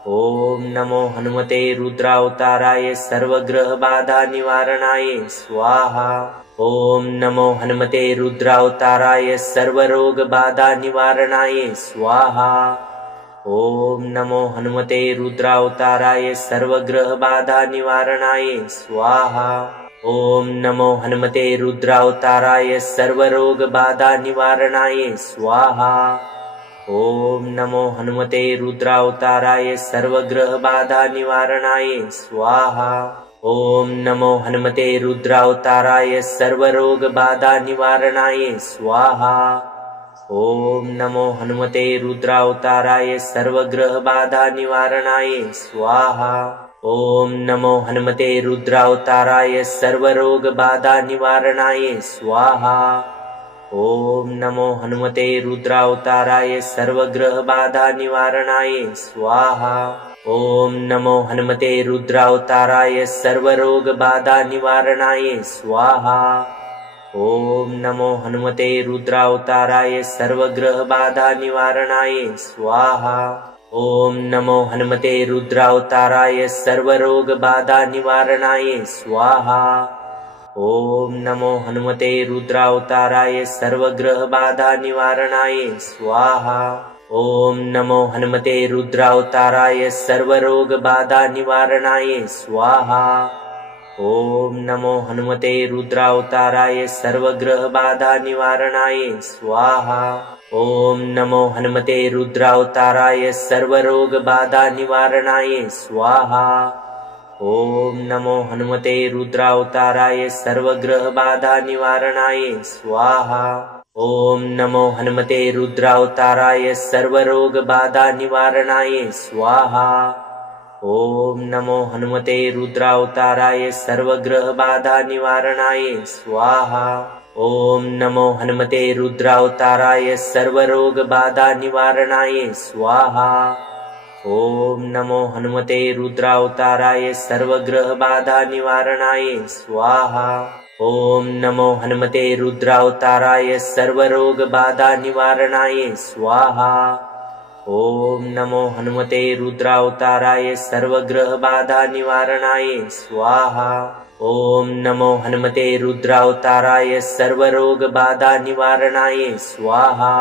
ॐ नमो हनुमते रुद्रावताराय सर्वग्रहबाधा निवारणाय स्वाहा। ॐ नमो हनुमते रुद्रावताराय सर्वरोगबाधा निवारणाय स्वाहा। ॐ नमो हनुमते रुद्रावताराय सर्वग्रहबाधा निवारणाय स्वाहा। ॐ नमो हनुमते रुद्रावताराय सर्वरोगबाधा निवारणाय स्वाहा। ॐ नमो हनुमते रुद्रावताराय सर्वग्रहबाधा निवारणाय स्वाहा। ॐ नमो हनुमते रुद्रावताराय सर्वरोगबाधा निवारणाय स्वाहा। ॐ नमो हनुमते रुद्रावताराय सर्वग्रहबाधा निवारणाय स्वाहा। ॐ नमो हनुमते रुद्रावताराय सर्वरोगबाधा निवारणाय स्वाहा। ॐ नमो हनुमते रुद्रावताराय सर्वग्रहबाधा निवारणाय स्वाहा। ॐ नमो हनुमते रुद्रावताराय सर्वरोगबाधा निवारणाय स्वाहा। ॐ नमो हनुमते रुद्रावताराय सर्वग्रहबाधा निवारणाय स्वाहा। ॐ नमो हनुमते रुद्रावताराय सर्वरोगबाधा निवारणाय स्वाहा। ॐ नमो हनुमते रुद्रावताराय सर्वग्रहबाधा निवारणाय स्वाहा। ॐ नमो हनुमते रुद्रावताराय सर्वरोगबाधा निवारणाय स्वाहा। ॐ नमो हनुमते रुद्रावताराय सर्वग्रहबाधा निवारणाय स्वाहा। ॐ नमो हनुमते रुद्रावताराय सर्वरोगबाधा निवारणाय स्वाहा। ॐ नमो हनुमते रुद्रावताराय सर्वग्रहबाधा निवारणाय स्वाहा। ॐ नमो हनुमते रुद्रावताराय सर्वरोगबाधा निवारणाय स्वाहा। ॐ नमो हनुमते रुद्रावताराय सर्वग्रहबाधा निवारणाय स्वाहा। ॐ नमो हनुमते रुद्रावताराय सर्वरोगबाधा निवारणाय स्वाहा। ॐ नमो हनुमते रुद्रावताराय सर्वग्रहबाधा निवारणाय स्वाहा। ॐ नमो हनुमते रुद्रावताराय सर्वरोगबाधा निवारणाय स्वाहा। ॐ नमो हनुमते रुद्रावताराय सर्वग्रहबाधा निवारणाय स्वाहा। ॐ नमो हनुमते रुद्रावताराय सर्वरोगबाधा निवारणाय स्वाहा।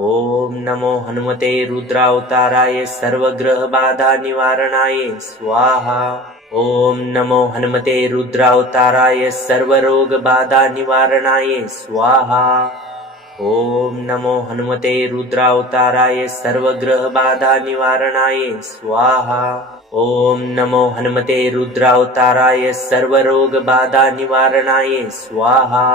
ॐ नमो हनुमते रुद्रावताराय सर्वग्रहबाधा निवारणाय स्वाहा। ॐ नमो हनुमते रुद्रावताराय सर्वरोगबाधा निवारणाय स्वाहा। ॐ नमो हनुमते रुद्रावताराय सर्वग्रहबाधा निवारणाय स्वाहा। ॐ नमो हनुमते रुद्रावताराय सर्वरोगबाधा निवारणाय स्वाहा।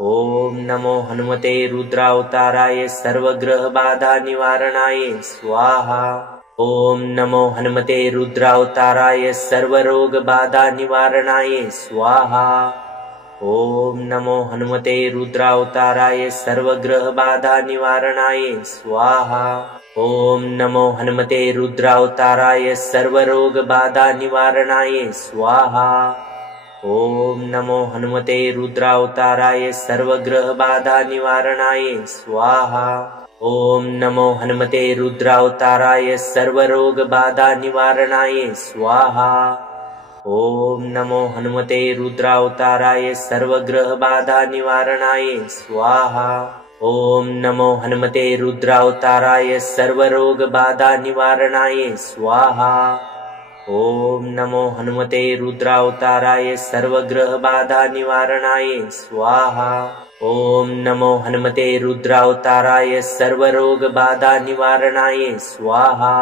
ॐ नमो हनुमते रुद्रावताराय सर्वग्रहबाधा निवारणाय स्वाहा। ॐ नमो हनुमते रुद्रावताराय सर्वरोगबाधा निवारणाय स्वाहा। ॐ नमो हनुमते रुद्रावताराय सर्वग्रहबाधा निवारणाय स्वाहा। ॐ नमो हनुमते रुद्रावताराय सर्वरोगबाधा निवारणाय स्वाहा। ॐ नमो हनुमते रुद्रावताराय सर्वग्रहबाधा निवारणाय स्वाहा। ॐ नमो हनुमते रुद्रावताराय सर्वरोगबाधा निवारणाय स्वाहा। ॐ नमो हनुमते रुद्रावताराय सर्वग्रहबाधा निवारणाय स्वाहा। ॐ नमो हनुमते रुद्रावताराय सर्वरोगबाधा निवारणाय स्वाहा। ॐ नमो हनुमते रुद्रावताराय सर्वग्रहबाधा निवारणाय स्वाहा। ॐ नमो हनुमते रुद्रावताराय सर्वरोगबाधा निवारणाय स्वाहा।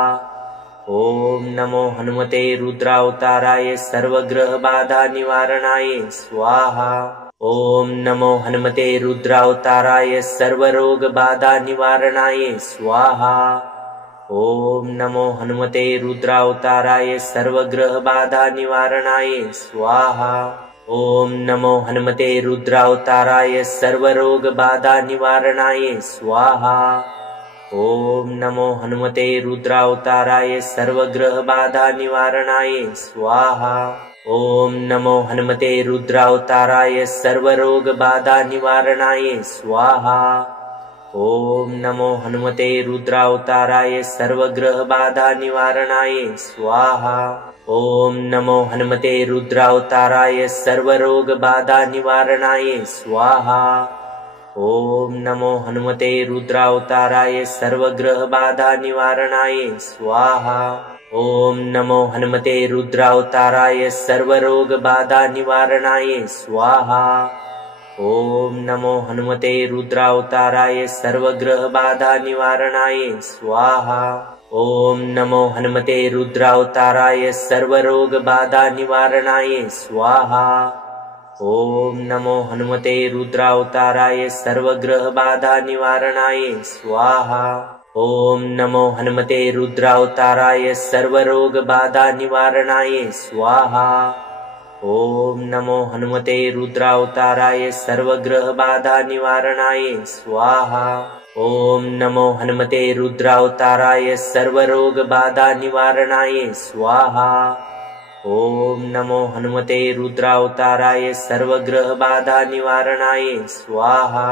ॐ नमो हनुमते रुद्रावताराय सर्वग्रहबाधा निवारणाय स्वाहा। ॐ नमो हनुमते रुद्रावताराय सर्वरोगबाधा निवारणाय स्वाहा। ॐ नमो हनुमते रुद्रावताराय सर्वग्रहबाधा निवारणाय स्वाहा। ॐ नमो हनुमते रुद्रावताराय सर्वरोगबाधा निवारणाय स्वाहा। ॐ नमो हनुमते रुद्रावताराय सर्वग्रहबाधा निवारणाय स्वाहा। ॐ नमो हनुमते रुद्रावताराय सर्वरोगबाधा निवारणाय स्वाहा। ॐ नमो हनुमते रुद्रावताराय सर्वग्रहबाधा निवारणाय स्वाहा। ॐ नमो हनुमते रुद्रावताराय सर्वरोगबाधा निवारणाय स्वाहा। ॐ नमो हनुमते रुद्रावताराय सर्वग्रहबाधा निवारणाय स्वाहा। ॐ नमो हनुमते रुद्रावताराय सर्वरोगबाधा निवारणाय स्वाहा। ॐ नमो हनुमते रुद्रावताराय सर्वग्रहबाधा निवारणाय स्वाहा। ॐ नमो हनुमते रुद्रावताराय सर्वरोगबाधा निवारणाय स्वाहा। ॐ नमो हनुमते रुद्रावताराय सर्वग्रहबाधा निवारणाय स्वाहा। ॐ नमो हनुमते रुद्रावताराय सर्वरोगबाधा निवारणाय स्वाहा। ॐ नमो हनुमते रुद्रावताराय सर्वग्रहबाधा निवारणाय स्वाहा। ॐ नमो हनुमते रुद्रावताराय सर्वरोगबाधा निवारणाय स्वाहा। ॐ नमो हनुमते रुद्रावताराय सर्वग्रहबाधा निवारणाय स्वाहा।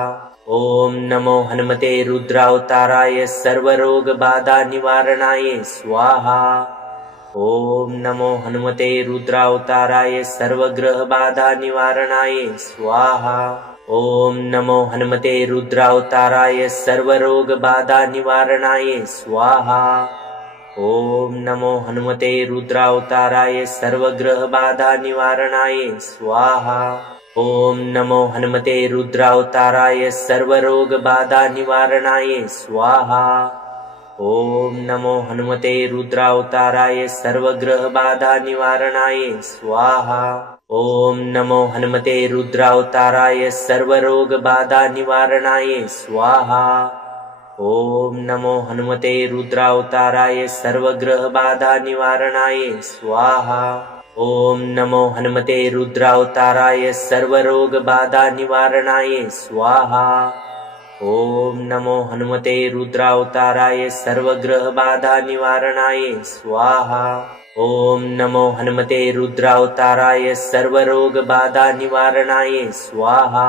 ॐ नमो हनुमते रुद्रावताराय सर्वरोगबाधा निवारणाय स्वाहा। ॐ नमो हनुमते रुद्रावताराय सर्वग्रहबाधा निवारणाय स्वाहा। ॐ नमो हनुमते रुद्रावताराय सर्वरोगबाधा निवारणाय स्वाहा। ॐ नमो हनुमते रुद्रावताराय सर्वग्रहबाधा निवारणाय स्वाहा। ॐ नमो हनुमते रुद्रावताराय सर्वरोगबाधा निवारणाय स्वाहा। ॐ नमो हनुमते रुद्रावताराय सर्वग्रहबाधा निवारणाय स्वाहा। ॐ नमो हनुमते रुद्रावताराय सर्वरोगबाधा निवारणाय स्वाहा। ॐ नमो हनुमते रुद्रावताराय सर्वग्रहबाधा निवारणाय स्वाहा। ॐ नमो हनुमते रुद्रावताराय सर्वरोगबाधा निवारणाय स्वाहा। ॐ नमो हनुमते रुद्रावताराय सर्वग्रहबाधा निवारणाय स्वाहा। ॐ नमो हनुमते रुद्रावताराय सर्वरोगबाधा निवारणाय स्वाहा।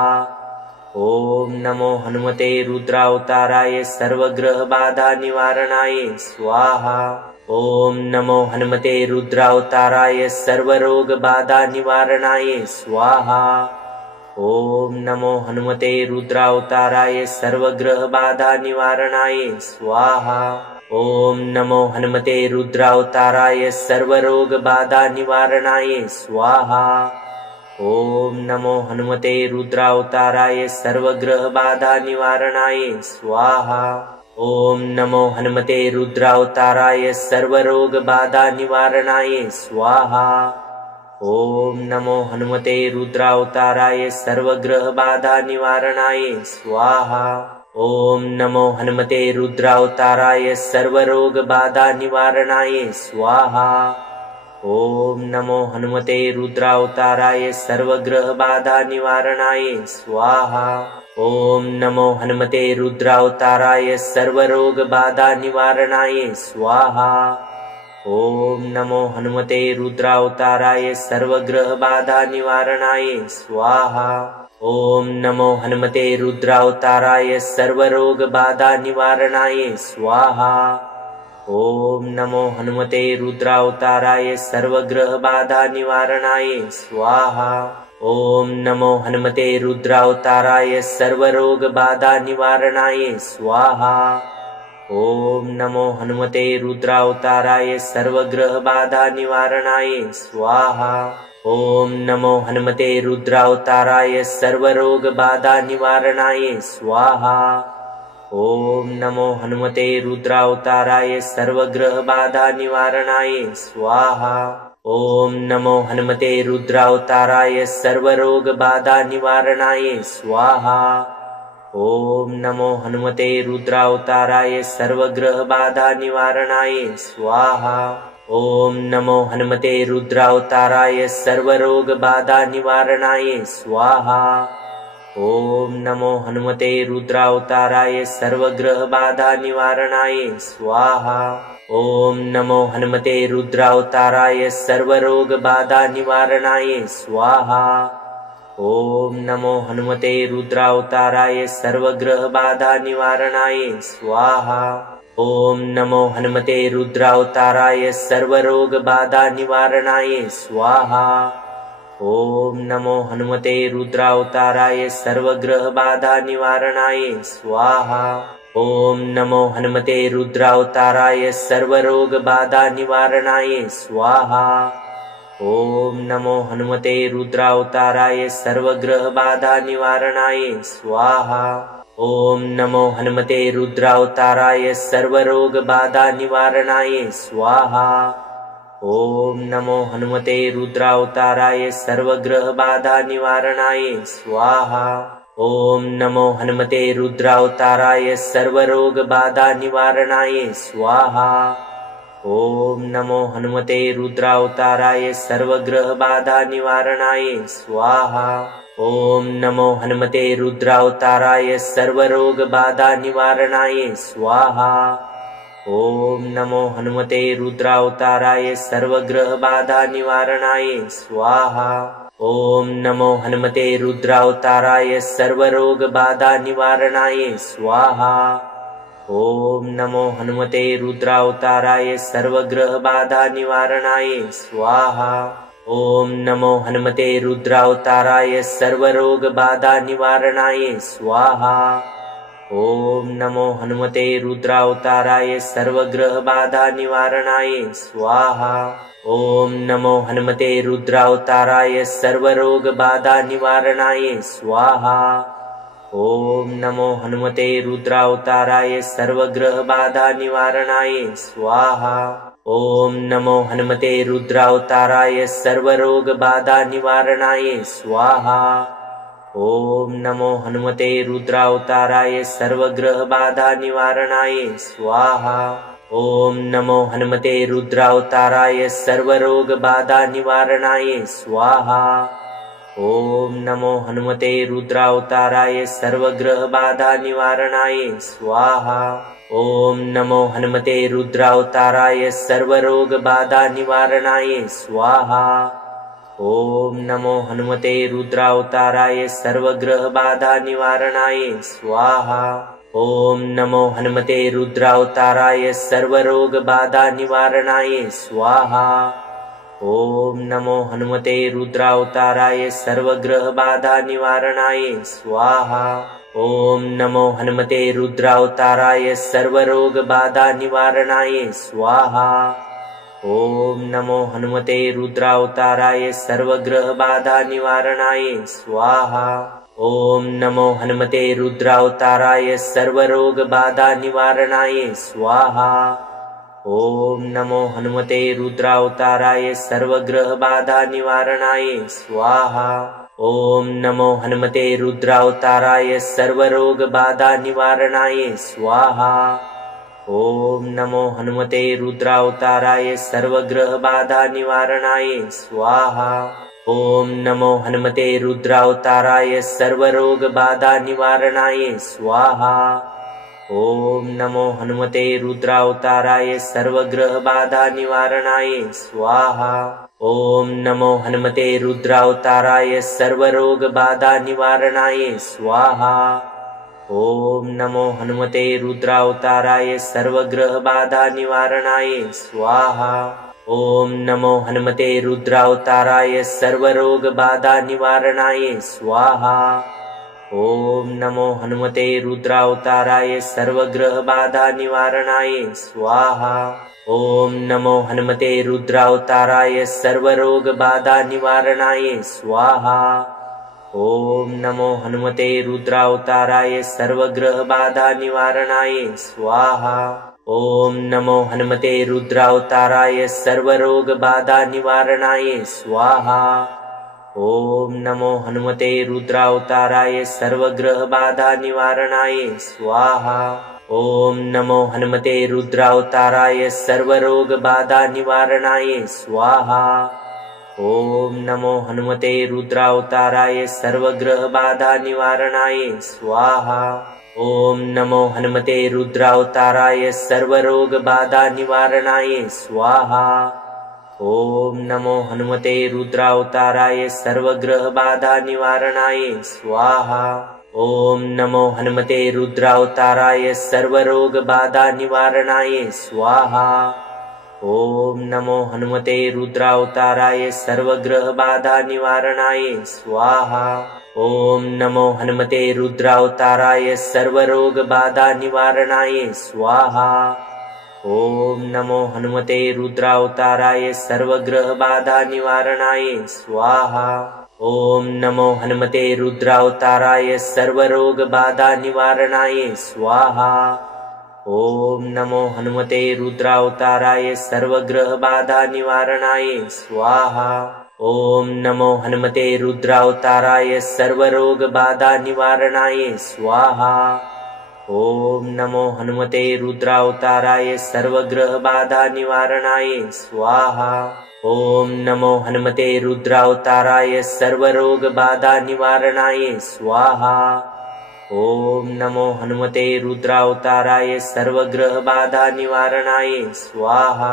ॐ नमो हनुमते रुद्रावताराय सर्वग्रहबाधा निवारणाय स्वाहा। ॐ नमो हनुमते रुद्रावताराय सर्वरोगबाधा निवारणाय स्वाहा। ओम नमो हनुमते रुद्रावताराय सर्वग्रह बाधा निवारणाय स्वाहा। ओम नमो हनुमते रुद्रावताराय सर्वरोग बाधा निवारणाय स्वाहा। ओम नमो हनुमते रुद्रावताराय सर्वग्रह बाधा निवारणाय स्वाहा। ओम नमो हनुमते रुद्रावताराय सर्वरोग बाधा निवारणाय स्वाहा। ओम नमो हनुमते रुद्रावताराय सर्वग्रह बाधा निवारणाय स्वाहा। ओम नमो हनुमते रुद्रावताराय सर्वरोग बाधा निवारणाय स्वाहा। ओम नमो हनुमते रुद्रावताराय सर्वग्रह बाधा निवारणाय स्वाहा। ओम नमो हनुमते रुद्रावताराय सर्वरोग बाधा निवारणाय स्वाहा। ओम नमो हनुमते रुद्रावताराय सर्वग्रह बाधा निवारणाय स्वाहा। ओम नमो हनुमते रुद्रावताराय सर्वरोग बाधा निवारणाय स्वाहा। ओम नमो हनुमते रुद्रावताराय सर्वग्रह बाधा निवारणाय स्वाहा। ओम नमो हनुमते रुद्रावताराय सर्वरोग बाधा निवारणाय स्वाहा। ओम नमो हनुमते रुद्रावताराय सर्वग्रह बाधा निवारणाय स्वाहा। ओम नमो हनुमते रुद्रावताराय सर्वरोग बाधा निवारणाय स्वाहा। ओम नमो हनुमते रुद्रावताराय सर्वग्रह बाधा निवारणाय स्वाहा। ओम नमो हनुमते रुद्रावताराय सर्वरोग बाधा निवारणाय स्वाहा। ओम नमो हनुमते रुद्रावताराय सर्वग्रह बाधा निवारणाय स्वाहा। ओम नमो हनुमते रुद्रावताराय सर्वरोग बाधा निवारणाय स्वाहा। ओम नमो हनुमते रुद्रावताराय सर्वग्रह बाधा निवारणाय स्वाहा। ओम नमो हनुमते रुद्रावताराय सर्वरोग बाधा निवारणाय स्वाहा। ओम नमो हनुमते रुद्रावताराय सर्वग्रह बाधा निवारणाय स्वाहा। ओम नमो हनुमते रुद्रावताराय सर्वरोग बाधा निवारणाय स्वाहा। ओम नमो हनुमते रुद्रावताराय सर्वग्रह बाधा निवारणाय स्वाहा। ओम नमो हनुमते रुद्रावताराय सर्वरोग बाधा निवारणाय स्वाहा। ओम नमो हनुमते रुद्रावताराय सर्वग्रह बाधा निवारणाय स्वाहा। ओम नमो हनुमते रुद्रावताराय सर्वरोग बाधा निवारणाय स्वाहा। ओम नमो हनुमते रुद्रावताराय सर्वग्रह बाधा निवारणाय स्वाहा। ओम नमो हनुमते रुद्रावताराय सर्वरोग बाधा निवारणाय स्वाहा। ओम नमो हनुमते रुद्रावताराय सर्वग्रह बाधा निवारणाय स्वाहा। ओम नमो हनुमते रुद्रावताराय सर्वरोग बाधा निवारणाय स्वाहा। ओम नमो हनुमते रुद्रावताराय सर्वग्रह बाधा निवारणाय स्वाहा। ओम नमो हनुमते रुद्रावताराय सर्वरोग बाधा निवारणाय स्वाहा। ओम नमो हनुमते रुद्रावताराय सर्वग्रह बाधा निवारणाय स्वाहा। ओम नमो हनुमते रुद्रावताराय सर्वरोग बाधा निवारणाय स्वाहा। ओम नमो हनुमते रुद्रावताराय सर्वग्रह बाधा निवारणाय स्वाहा। ओम नमो हनुमते रुद्रावताराय सर्वरोग बाधा निवारणाय स्वाहा। ओम नमो हनुमते रुद्रावताराय सर्वग्रह बाधा निवारणाय स्वाहा। ओम नमो हनुमते रुद्रावताराय सर्वरोग बाधा निवारणाय स्वाहा। ओम नमो हनुमते रुद्रावताराय सर्वग्रह बाधा निवारणाय स्वाहा। ओम नमो हनुमते रुद्रावताराय सर्वरोग बाधा निवारणाय स्वाहा। ओम नमो हनुमते रुद्रावताराय सर्वग्रह बाधा निवारणाय स्वाहा। ओम नमो हनुमते रुद्रावताराय सर्वरोग बाधा निवारणाय स्वाहा। ओम नमो हनुमते रुद्रावताराय सर्वग्रह बाधा निवारणाय स्वाहा। ओम नमो हनुमते रुद्रावताराय सर्वरोग बाधा निवारणाय स्वाहा। ओम नमो हनुमते रुद्रावताराय सर्वग्रह बाधा निवारणाय स्वाहा। ओम नमो हनुमते रुद्रावताराय सर्वरोग बाधा निवारणाय स्वाहा। ओम नमो हनुमते रुद्रावताराय सर्वग्रह बाधा निवारणाय स्वाहा। ओम नमो हनुमते रुद्रावताराय सर्वरोग बाधा निवारणाय स्वाहा। ओम नमो हनुमते रुद्रावताराय सर्वग्रह बाधा निवारणाय स्वाहा। ओम नमो हनुमते रुद्रावताराय सर्वरोग बाधा निवारणाय स्वाहा। ओम नमो हनुमते रुद्रावताराय सर्वग्रह बाधा निवारणाय स्वाहा। ओम नमो हनुमते रुद्रावताराय सर्वरोग बाधा निवारणाय स्वाहा। ओम नमो हनुमते रुद्रावताराय सर्वग्रह बाधा निवारणाय स्वाहा। ओम नमो हनुमते रुद्रावताराय सर्वरोग बाधा निवारणाय स्वाहा। ओम नमो हनुमते रुद्रावताराय सर्वग्रह बाधा निवारणाय स्वाहा। ओम नमो हनुमते रुद्रावताराय सर्वरोग बाधा निवारणाय स्वाहा। ओम नमो हनुमते रुद्रावताराय सर्वग्रह बाधा निवारणाय स्वाहा। ओम नमो हनुमते रुद्रावताराय सर्वरोग बाधा निवारणाय स्वाहा। ओम नमो हनुमते रुद्रावताराय सर्वग्रह बाधा निवारणाय स्वाहा। ओम नमो हनुमते रुद्रावताराय सर्वरोग बाधा निवारणाय स्वाहा। ओम नमो हनुमते रुद्रावताराय सर्वग्रह बाधा निवारणाय स्वाहा। ओम नमो हनुमते रुद्रावताराय सर्वरोग बाधा निवारणाय स्वाहा। ओम नमो हनुमते रुद्रावताराय सर्वग्रह बाधा निवारणाय स्वाहा। ओम नमो हनुमते रुद्रावताराय सर्वरोग बाधा निवारणाय स्वाहा। ओम नमो हनुमते रुद्रावताराय सर्वग्रह बाधा निवारणाय स्वाहा। ओम नमो हनुमते रुद्रावताराय सर्वरोग बाधा निवारणाय स्वाहा। ओम नमो हनुमते रुद्रावताराय सर्वग्रह बाधा निवारणाय स्वाहा। ओम नमो हनुमते रुद्रावताराय सर्वरोग बाधा निवारणाय स्वाहा। ओम नमो हनुमते रुद्रावताराय सर्वग्रह बाधा निवारणाय स्वाहा। ओम नमो हनुमते रुद्रावताराय सर्वरोग बाधा निवारणाय स्वाहा। ओम नमो हनुमते रुद्रावताराय सर्वग्रह बाधा निवारणाय स्वाहा। ओम नमो हनुमते रुद्रावताराय सर्वरोग बाधा निवारणाय स्वाहा। ओम नमो हनुमते रुद्रावताराय सर्वग्रह बाधा निवारणाय स्वाहा। ओम नमो हनुमते रुद्रावताराय सर्वरोग बाधा निवारणाय स्वाहा। ओम नमो हनुमते रुद्रावताराय सर्वग्रह बाधा निवारणाय स्वाहा।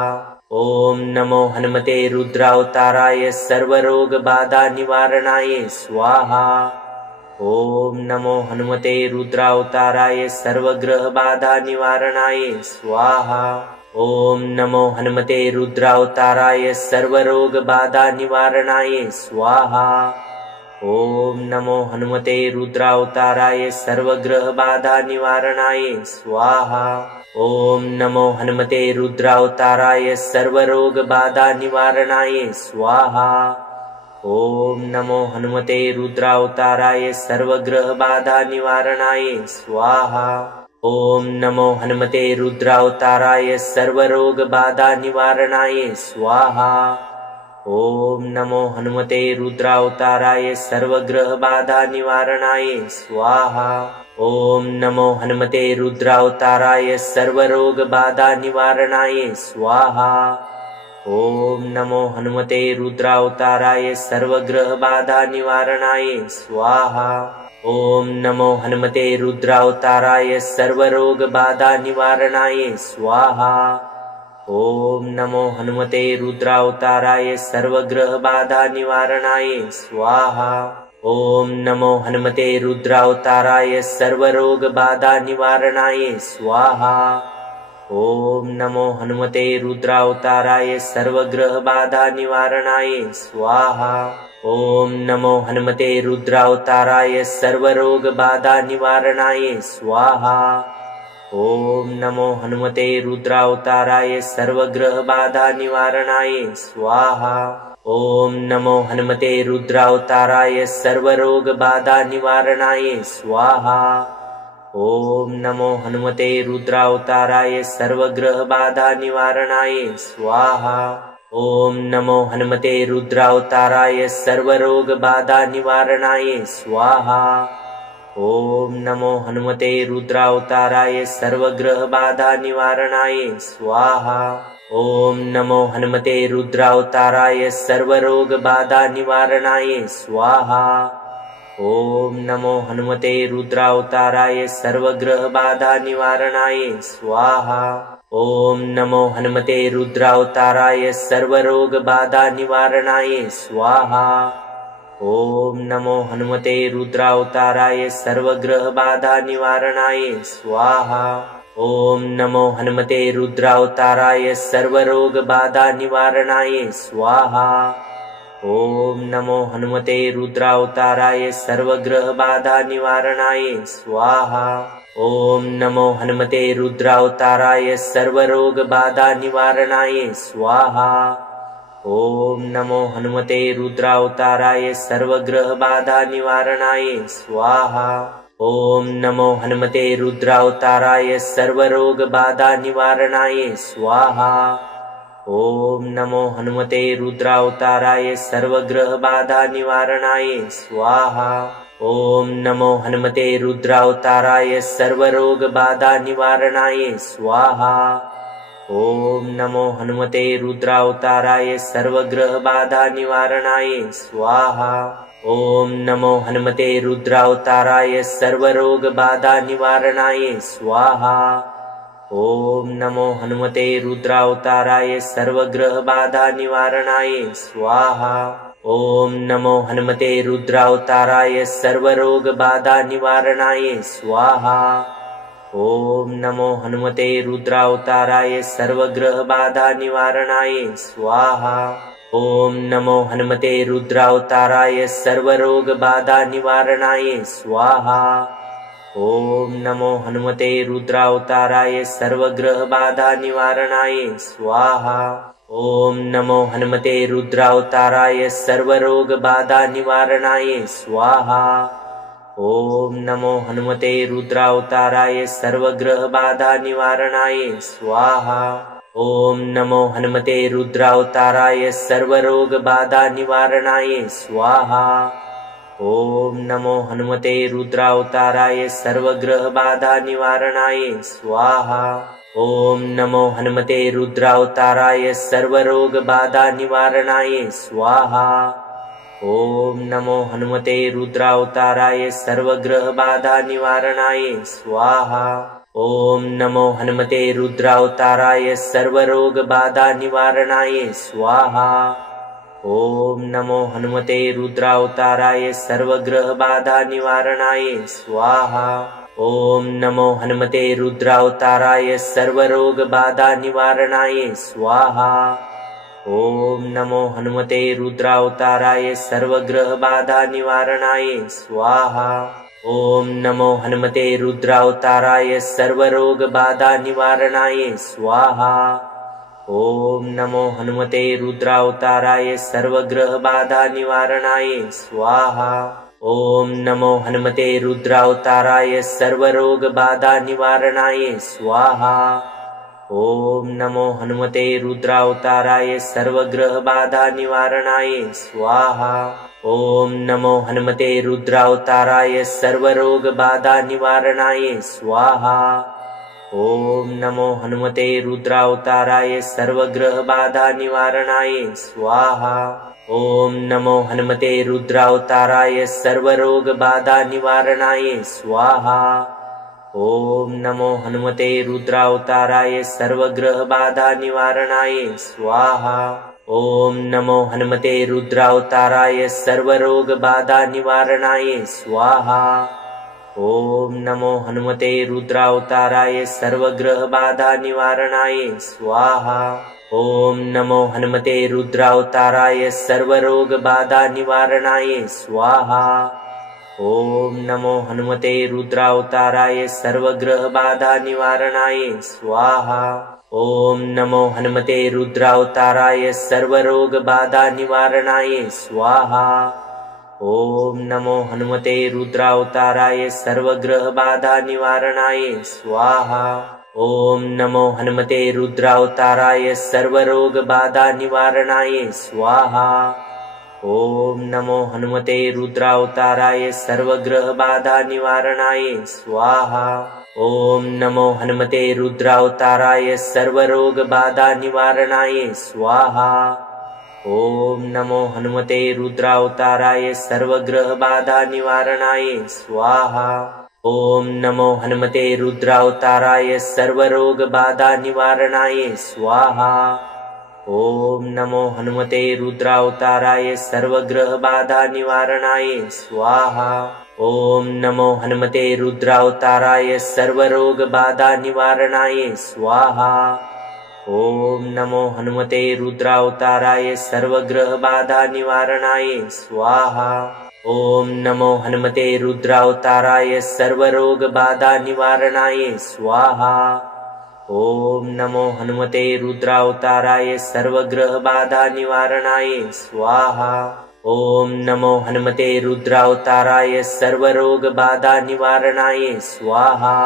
ओम नमो हनुमते रुद्रावताराय सर्वरोग बाधा निवारणाय स्वाहा। ओम नमो हनुमते रुद्रावताराय सर्वग्रह बाधा निवारणाय स्वाहा। ओम नमो हनुमते रुद्रावताराय सर्वरोग बाधा निवारणाय स्वाहा। ओम नमो हनुमते रुद्रावताराय सर्वग्रह बाधा निवारणाय स्वाहा। ओम नमो हनुमते रुद्रावताराय सर्वरोग बाधा निवारणाय स्वाहा। ओम नमो हनुमते रुद्रावताराय सर्वग्रह बाधा निवारणाय स्वाहा। ओम नमो हनुमते रुद्रावताराय सर्वरोग बाधा निवारणाय स्वाहा। ओम नमो हनुमते रुद्रावताराय सर्वग्रह बाधा निवारणाय स्वाहा। ओम नमो हनुमते रुद्रावताराय सर्वरोग बाधा निवारणाय स्वाहा। ओम नमो हनुमते रुद्रावताराय सर्वग्रह बाधा निवारणाय स्वाहा। ओम नमो हनुमते रुद्रावताराय सर्वरोग बाधा निवारणाय स्वाहा। ओम नमो हनुमते रुद्रावताराय सर्वग्रह बाधा निवारणाय स्वाहा। ओम नमो हनुमते रुद्रावताराय सर्वरोग बाधा निवारणाय स्वाहा। ॐ नमो हनुमते रुद्रावताराय सर्वग्रह बाधा निवारणाय स्वाहा। ॐ नमो हनुमते रुद्रावताराय सर्वरोग बाधा निवारणाय स्वाहा। ॐ नमो हनुमते रुद्रावताराय सर्वग्रह बाधा निवारणाय स्वाहा। ॐ नमो हनुमते रुद्रावताराय सर्वरोग बाधा निवारणाय स्वाहा। ॐ नमो हनुमते रुद्रावताराय सर्वग्रह बाधा निवारणाय स्वाहा। ॐ नमो हनुमते रुद्रावताराय सर्वरोग बाधा निवारणाय स्वाहा। ॐ नमो हनुमते रुद्रावताराय सर्वग्रह बाधा निवारणाय स्वाहा। ॐ नमो हनुमते रुद्रावताराय सर्वरोग बाधा निवारणाय स्वाहा। ॐ नमो हनुमते रुद्रावताराय सर्वग्रह बाधा निवारणाय स्वाहा। ॐ नमो हनुमते रुद्रावताराय सर्वरोग बाधा निवारणाय स्वाहा। ॐ नमो हनुमते रुद्रावताराय सर्वग्रह बाधा निवारणाय स्वाहा। ॐ नमो हनुमते रुद्रावताराय सर्वरोग बाधा निवारणाय स्वाहा। ॐ नमो हनुमते रुद्रावताराय सर्वग्रह बाधा निवारणाय स्वाहा। ॐ नमो हनुमते रुद्रावताराय सर्वरोग बाधा निवारणाय स्वाहा। ॐ नमो हनुमते रुद्रावताराय सर्वग्रह बाधा निवारणाय स्वाहा। ॐ नमो हनुमते रुद्रावताराय सर्वरोग बाधा निवारणाय स्वाहा। ॐ नमो हनुमते रुद्रावताराय सर्वग्रह बाधा निवारणाय स्वाहा। ॐ नमो हनुमते रुद्रावताराय सर्वरोग बाधा निवारणाय स्वाहा। ॐ नमो हनुमते रुद्रावताराय सर्वग्रह बाधा निवारणाय स्वाहा। ॐ नमो हनुमते रुद्रावताराय सर्वरोग बाधा निवारणाय स्वाहा। ॐ नमो हनुमते रुद्रावताराय सर्वग्रह बाधा निवारणाय स्वाहा। ॐ नमो हनुमते रुद्रावताराय सर्वरोग बाधा निवारणाय स्वाहा। ॐ नमो हनुमते रुद्रावताराय सर्वग्रह बाधा निवारणाय स्वाहा। ॐ नमो हनुमते रुद्रावताराय सर्वरोग बाधा निवारणाय स्वाहा। ॐ नमो हनुमते रुद्रावताराय सर्वग्रह बाधा निवारणाय स्वाहा। ॐ नमो हनुमते रुद्रावताराय सर्वरोग बाधा निवारणाय स्वाहा। ॐ नमो हनुमते रुद्रावताराय सर्वग्रह बाधा निवारणाय स्वाहा। ॐ नमो हनुमते रुद्रावताराय सर्वरोग बाधा निवारणाय स्वाहा। ॐ नमो हनुमते रुद्रावताराय सर्वग्रह बाधा निवारणाय स्वाहा। ॐ नमो हनुमते रुद्रावताराय सर्वरोग बाधा निवारणाय स्वाहा। ॐ नमो हनुमते रुद्रावताराय सर्वग्रह बाधा निवारणाय स्वाहा। ॐ नमो हनुमते रुद्रावताराय सर्वरोग बाधा निवारणाय स्वाहा। ॐ नमो हनुमते रुद्रावताराय सर्वग्रह बाधा निवारणाय स्वाहा। ॐ नमो हनुमते रुद्रावताराय सर्वरोग बाधा निवारणाय स्वाहा। ॐ नमो हनुमते रुद्रावताराय सर्वग्रह बाधा निवारणाय स्वाहा। ॐ नमो हनुमते रुद्रावताराय सर्वरोग बाधा निवारणाय स्वाहा। ॐ नमो हनुमते रुद्रावताराय सर्वग्रह बाधा निवारणाय स्वाहा। ॐ नमो हनुमते रुद्रावताराय सर्वरोग बाधा निवारणाय स्वाहा। ॐ नमो हनुमते रुद्रावताराय सर्वग्रह बाधा निवारणाय स्वाहा। ॐ नमो हनुमते रुद्रावताराय सर्वरोग बाधा निवारणाय स्वाहा। ॐ नमो हनुमते रुद्रावताराय सर्वग्रह बाधा निवारणाय स्वाहा। ॐ नमो हनुमते रुद्रावताराय सर्वरोग बाधा निवारणाय स्वाहा। ॐ नमो हनुमते रुद्रावताराय सर्वग्रह बाधा निवारणाय स्वाहा। ॐ नमो हनुमते रुद्रावताराय सर्वरोग बाधा निवारणाय स्वाहा। ॐ नमो हनुमते रुद्रावताराय सर्वग्रहबाधा निवारणाय स्वाहा। ॐ नमो हनुमते रुद्रावताराय सर्वरोगबाधा निवारणाय स्वाहा। ॐ नमो हनुमते रुद्रावताराय सर्वग्रहबाधा निवारणाय स्वाहा। ॐ नमो हनुमते रुद्रावताराय सर्वरोगबाधा निवारणाय स्वाहा। ॐ नमो हनुमते रुद्रावताराय सर्वग्रहबाधा निवारणाय स्वाहा। ॐ नमो हनुमते रुद्रावताराय सर्वरोगबाधा निवारणाय स्वाहा। ॐ नमो हनुमते रुद्रावताराय सर्वग्रहबाधा निवारणाय स्वाहा। ॐ नमो हनुमते रुद्रावताराय सर्वरोगबाधा निवारणाय स्वाहा। ॐ नमो हनुमते रुद्रावताराय सर्वग्रहबाधा निवारणाय स्वाहा। ॐ नमो हनुमते रुद्रावताराय सर्वरोगबाधा निवारणाय स्वाहा। ॐ नमो हनुमते रुद्रावताराय सर्वग्रहबाधा निवारणाय स्वाहा। ॐ नमो हनुमते रुद्रावताराय सर्वरोगबाधा निवारणाय स्वाहा। ॐ नमो हनुमते रुद्रावताराय सर्वग्रहबाधा निवारणाय स्वाहा। ॐ नमो हनुमते रुद्रावताराय सर्वरोगबाधा निवारणाय स्वाहा। ॐ नमो हनुमते रुद्रावताराय सर्वग्रहबाधा निवारणाय स्वाहा। ॐ नमो हनुमते रुद्रावताराय सर्वरोगबाधा निवारणाय स्वाहा।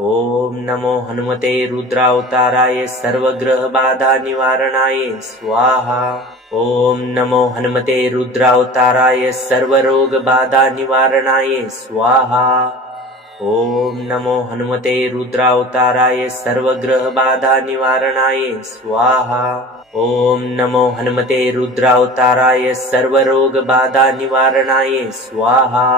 ॐ नमो हनुमते रुद्रावताराय सर्वग्रहबाधा निवारणाय स्वाहा। ॐ नमो हनुमते रुद्रावताराय सर्वरोगबाधा निवारणाय स्वाहा। ॐ नमो हनुमते रुद्रावताराय सर्वग्रहबाधा निवारणाय स्वाहा। ॐ नमो हनुमते रुद्रावताराय सर्वरोगबाधा निवारणाय स्वाहा।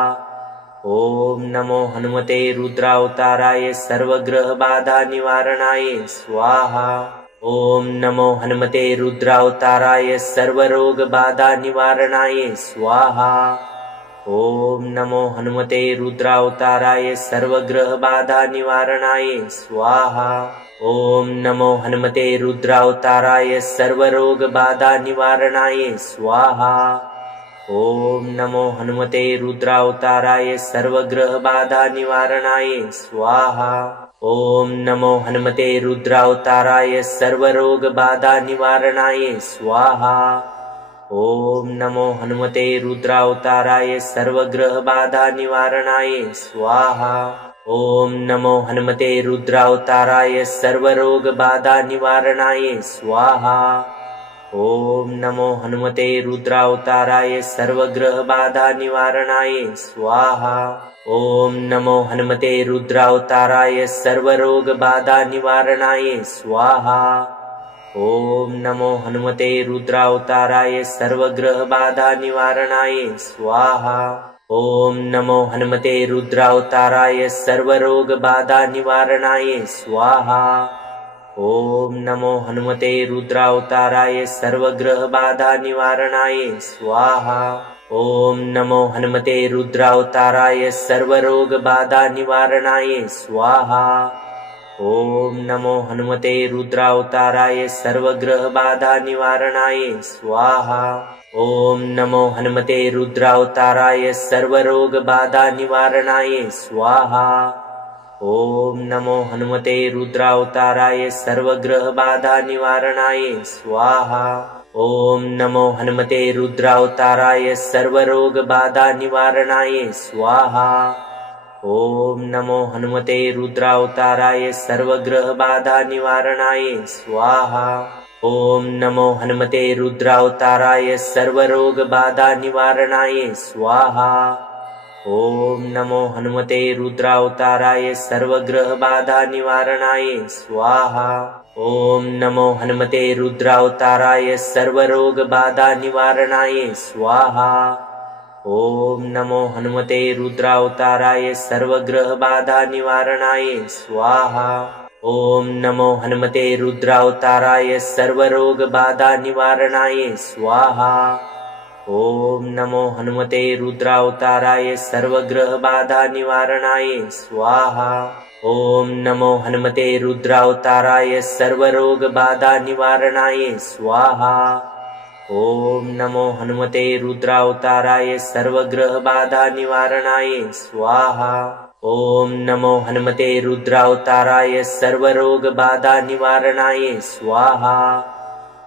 ॐ नमो हनुमते रुद्रावताराय सर्वग्रहबाधा निवारणाय स्वाहा। ॐ नमो हनुमते रुद्रावताराय सर्वरोगबाधा निवारणाय स्वाहा। ॐ नमो हनुमते रुद्रावताराय सर्वग्रहबाधा निवारणाय स्वाहा। ॐ नमो हनुमते रुद्रावताराय सर्वरोगबाधा निवारणाय स्वाहा। ॐ नमो हनुमते रुद्रावताराय सर्वग्रहबाधा निवारणाय स्वाहा। ॐ नमो हनुमते रुद्रावताराय सर्वरोगबाधा निवारणाय स्वाहा। ॐ नमो हनुमते रुद्रावताराय सर्वग्रहबाधा निवारणाय स्वाहा। ॐ नमो हनुमते रुद्रावताराय सर्वरोगबाधा निवारणाय स्वाहा। ॐ नमो हनुमते रुद्रावताराय सर्वग्रहबाधा निवारणाय स्वाहा। ॐ नमो हनुमते रुद्रावताराय सर्वरोगबाधा निवारणाय स्वाहा। ॐ नमो हनुमते रुद्रावताराय सर्वग्रहबाधा निवारणाय स्वाहा। ॐ नमो हनुमते रुद्रावताराय सर्वरोगबाधा निवारणाय स्वाहा। ॐ नमो हनुमते रुद्रावताराय सर्वग्रहबाधा निवारणाय स्वाहा। ॐ नमो हनुमते रुद्रावताराय सर्वरोगबाधा निवारणाय स्वाहा। ॐ नमो हनुमते रुद्रावताराय सर्वग्रहबाधा निवारणाय स्वाहा। ॐ नमो हनुमते रुद्रावताराय सर्वरोगबाधा निवारणाय स्वाहा। ॐ नमो हनुमते रुद्रावताराय सर्वग्रहबाधा निवारणाय स्वाहा। ॐ नमो हनुमते रुद्रावताराय सर्वरोगबाधा निवारणाय स्वाहा। ॐ नमो हनुमते रुद्रावताराय सर्वग्रहबाधा निवारणाय स्वाहा। ॐ नमो हनुमते रुद्रावताराय सर्वरोगबाधा निवारणाय स्वाहा। ॐ नमो हनुमते रुद्रावताराय सर्वग्रहबाधा निवारणाय स्वाहा। ॐ नमो हनुमते रुद्रावताराय सर्वरोगबाधा निवारणाय स्वाहा। ॐ नमो हनुमते रुद्रावताराय सर्वग्रहबाधा निवारणाय स्वाहा। ॐ नमो हनुमते रुद्रावताराय सर्वरोगबाधा निवारणाय स्वाहा। ओम नमो हनुमते रुद्रावताराय सर्वग्रह बाधा निवारणाय स्वाहा। ओम नमो हनुमते रुद्रावताराय सर्वरोग बाधा निवारणाय स्वाहा। ओम नमो हनुमते रुद्रावताराय सर्वग्रह बाधा निवारणाय स्वाहा। ओम नमो हनुमते रुद्रावताराय सर्वरोग बाधा निवारणाय स्वाहा।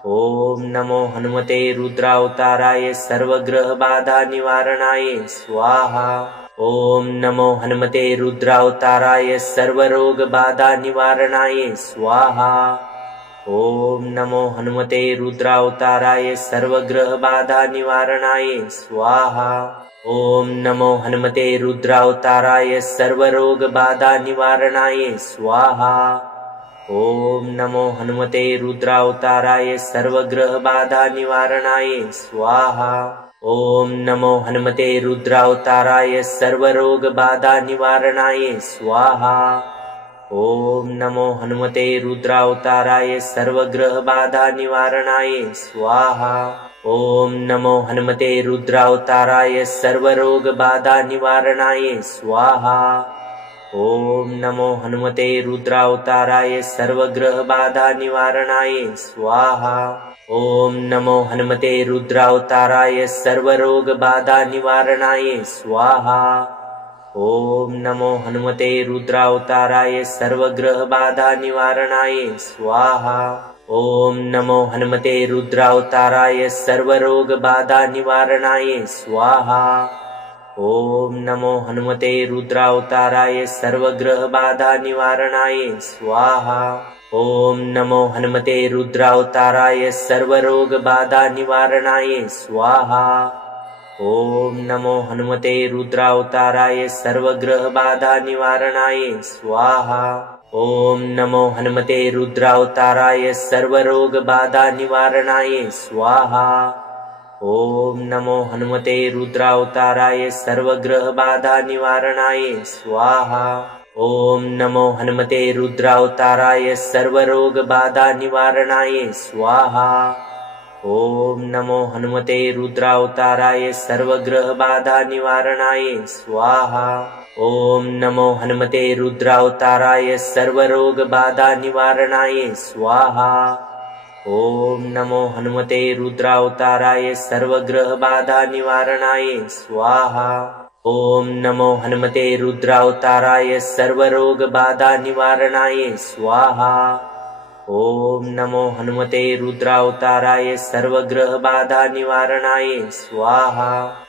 ओम नमो हनुमते रुद्रावताराय सर्वग्रह बाधा निवारणाय स्वाहा। ओम नमो हनुमते रुद्रावताराय सर्वरोग बाधा निवारणाय स्वाहा। ओम नमो हनुमते रुद्रावताराय सर्वग्रह बाधा निवारणाय स्वाहा। ओम नमो हनुमते रुद्रावताराय सर्वरोग बाधा निवारणाय स्वाहा। ओम नमो हनुमते रुद्रावताराय सर्वग्रह बाधा निवारणाय स्वाहा। ओम नमो हनुमते रुद्रावताराय सर्वरोग बाधा निवारणाय स्वाहा। ओम नमो हनुमते रुद्रावताराय सर्वग्रह बाधा निवारणाय स्वाहा। ओम नमो हनुमते रुद्रावताराय सर्वरोग बाधा निवारणाय स्वाहा। ओम नमो हनुमते रुद्रावताराय सर्वग्रह बाधा निवारणाय स्वाहा। ओम नमो हनुमते रुद्रावताराय सर्वरोग बाधा निवारणाय स्वाहा। ओम नमो हनुमते रुद्रावताराय सर्वग्रह बाधा निवारणाय स्वाहा। ओम नमो हनुमते रुद्रावताराय सर्वरोग बाधा निवारणाय स्वाहा। ओम नमो हनुमते रुद्रावताराय सर्वग्रह बाधा निवारणाय स्वाहा। ओम नमो हनुमते रुद्रावताराय सर्वरोग बाधा निवारणाय स्वाहा। ओम नमो हनुमते रुद्रावताराय सर्वग्रह बाधा निवारणाय स्वाहा। ओम नमो हनुमते रुद्रावताराय सर्वरोग बाधा निवारणाय स्वाहा। ओम नमो हनुमते रुद्रावताराय सर्वग्रह बाधा निवारणाय स्वाहा। ओम नमो हनुमते रुद्रावताराय सर्वरोग बाधा निवारणाय स्वाहा। ओम नमो हनुमते रुद्रावताराय सर्वग्रह बाधा निवारणाय स्वाहा। ओम नमो हनुमते रुद्रावताराय सर्वरोग बाधा निवारणाय स्वाहा। ओम नमो हनुमते रुद्रावताराय सर्वग्रह बाधा निवारणाय स्वाहा। ओम नमो हनुमते रुद्रावताराय सर्वरोग बाधा निवारणाय स्वाहा। ओम नमो हनुमते रुद्रावताराय सर्वग्रह बाधा निवारणाय स्वाहा।